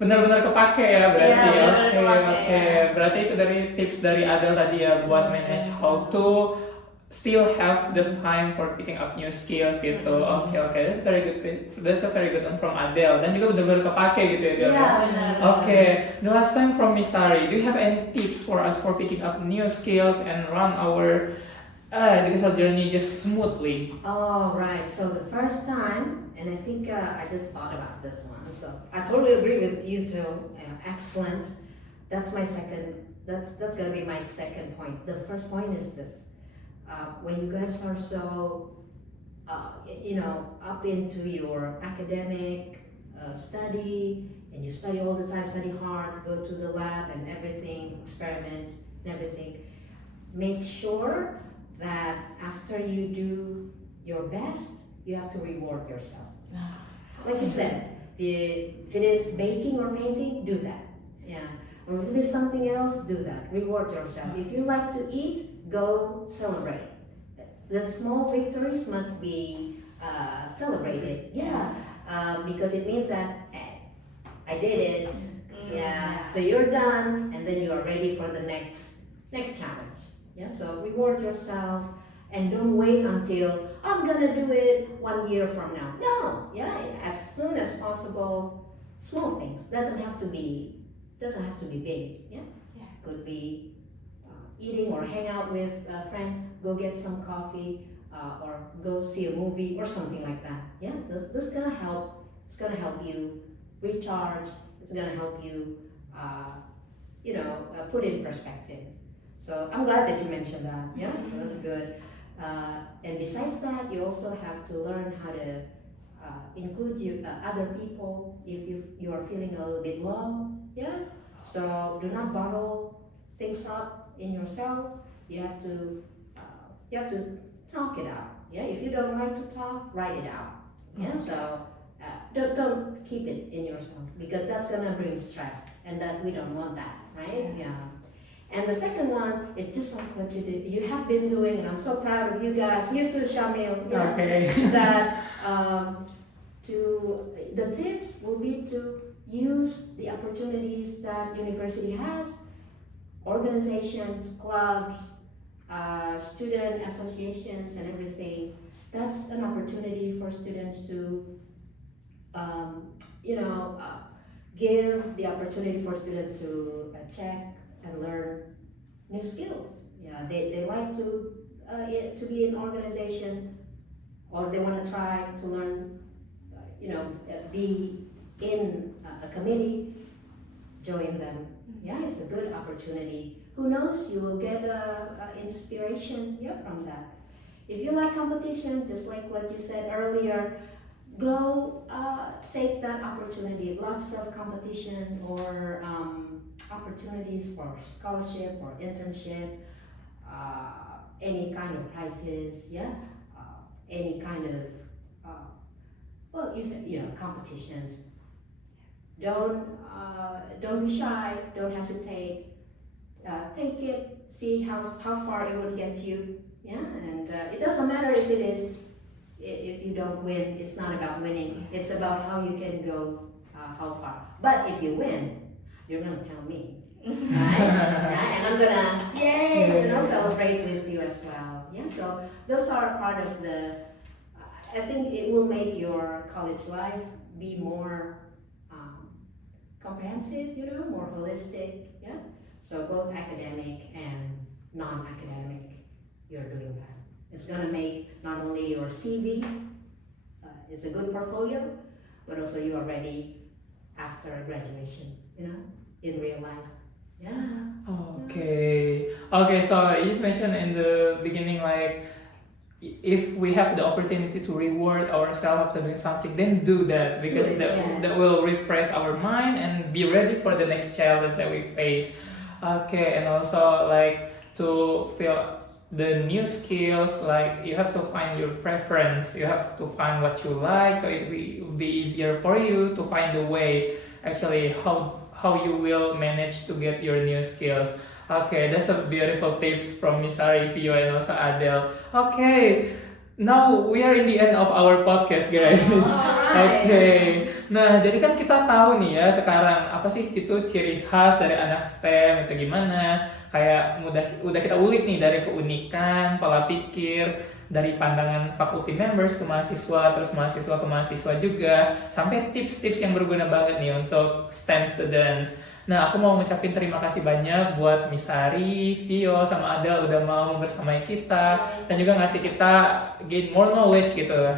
benar-benar kepake ya berarti. Iya, benar-benar Oke, kepake, oke. ya. Berarti itu dari tips dari Adele tadi ya buat manage how to still have the time for picking up new skills gitu. Oke, oke. That's very good. That's a very good one from Adele. Dan juga benar-benar kepake gitu ya. Adele. Iya, benar. Okay, the last time from Miss Sari, do you have any tips for us for picking up new skills and run our educational journey just smoothly? All right. So the first time, and I think I just thought about this one. So I totally agree with you too. Excellent. That's my second. That's gonna be my second point. The first point is this: when you guys are so, up into your academic study, and you study all the time, study hard, go to the lab and everything, experiment and everything. Make sure that after you do your best, you have to reward yourself. Like you said, if it is baking or painting, do that. Yeah. Or if it is something else, do that. Reward yourself. If you like to eat, go celebrate. The small victories must be celebrated. Yeah. Because it means that I did it. Yeah. So you're done, and then you are ready for the next challenge. Yeah. So reward yourself. And don't wait until I'm gonna do it 1 year from now. No, yeah, as soon as possible. Small things doesn't have to be big. Yeah, could be eating or hang out with a friend, go get some coffee, or go see a movie or something like that. Yeah, this gonna help. It's gonna help you recharge. It's gonna help you, put in perspective. So I'm glad that you mentioned that. Yeah, so that's good. And besides that, you also have to learn how to include other people if you are feeling a little bit low. Yeah. So do not bottle things up in yourself. You have to talk it out. Yeah. If you don't like to talk, write it out. Yeah. So don't keep it in yourself, because that's gonna bring stress, and that we don't want that, right? Yeah. And the second one is just like what you have been doing, and I'm so proud of you guys. You too, Shamil. Yeah. Okay. That the tips will be to use the opportunities that university has, organizations, clubs, student associations, and everything. That's an opportunity for students to, give the opportunity for students to check and learn new skills. Yeah, they like to be in organization, or they want to try to learn, be in a committee. Join them. Yeah, it's a good opportunity. Who knows? You will get inspiration from that. If you like competition, just like what you said earlier, go take that opportunity. Lots of competition or opportunities for scholarship or internship, any kind of prizes, any kind of competitions. Don't be shy. Don't hesitate. Take it. See how far it will get you. Yeah, and it doesn't matter if you don't win. It's not about winning. It's about how you can go how far. But if you win, you're gonna tell me, right? Yeah, and I'm gonna celebrate with you as well. Yeah, so those are part of the. I think it will make your college life be more comprehensive, more holistic. Yeah. So both academic and non-academic, you're doing that. It's gonna make not only your CV, it's a good portfolio, but also you are ready after graduation, in real life. Yeah. Okay, so you just mentioned in the beginning, like, if we have the opportunity to reward ourselves after doing something, then do that, because that will refresh our mind and be ready for the next challenge that we face. Okay, and also like to feel the new skills, like you have to find your preference, you have to find what you like, so it will be easier for you to find the way actually how you will manage to get your new skills. Okay, that's a beautiful tips from Miss Sari, Vio, and also Adele. Okay, now we are in the end of our podcast, guys. Alright. Okay, Nah, jadi kan kita tahu nih ya sekarang apa sih itu ciri khas dari anak STEM itu gimana? Kayak udah kita ulik nih dari keunikan, pola pikir, dari pandangan faculty members ke mahasiswa, terus mahasiswa ke mahasiswa juga, sampai tips-tips yang berguna banget nih untuk STEM students. Nah, aku mau ngucapin terima kasih banyak buat Misari, Vio, sama Adel udah mau bersamai kita dan juga ngasih kita gain more knowledge gitu,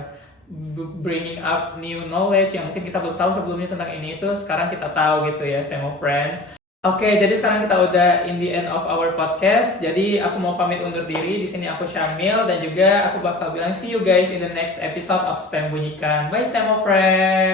bringing up new knowledge yang mungkin kita belum tahu sebelumnya tentang ini itu sekarang kita tahu gitu ya, STEM of Friends. Oke, jadi sekarang kita udah in the end of our podcast. Jadi aku mau pamit undur diri. Di sini aku Syamil dan juga aku bakal bilang see you guys in the next episode of STEM Bunyikan. Bye STEM of Friends.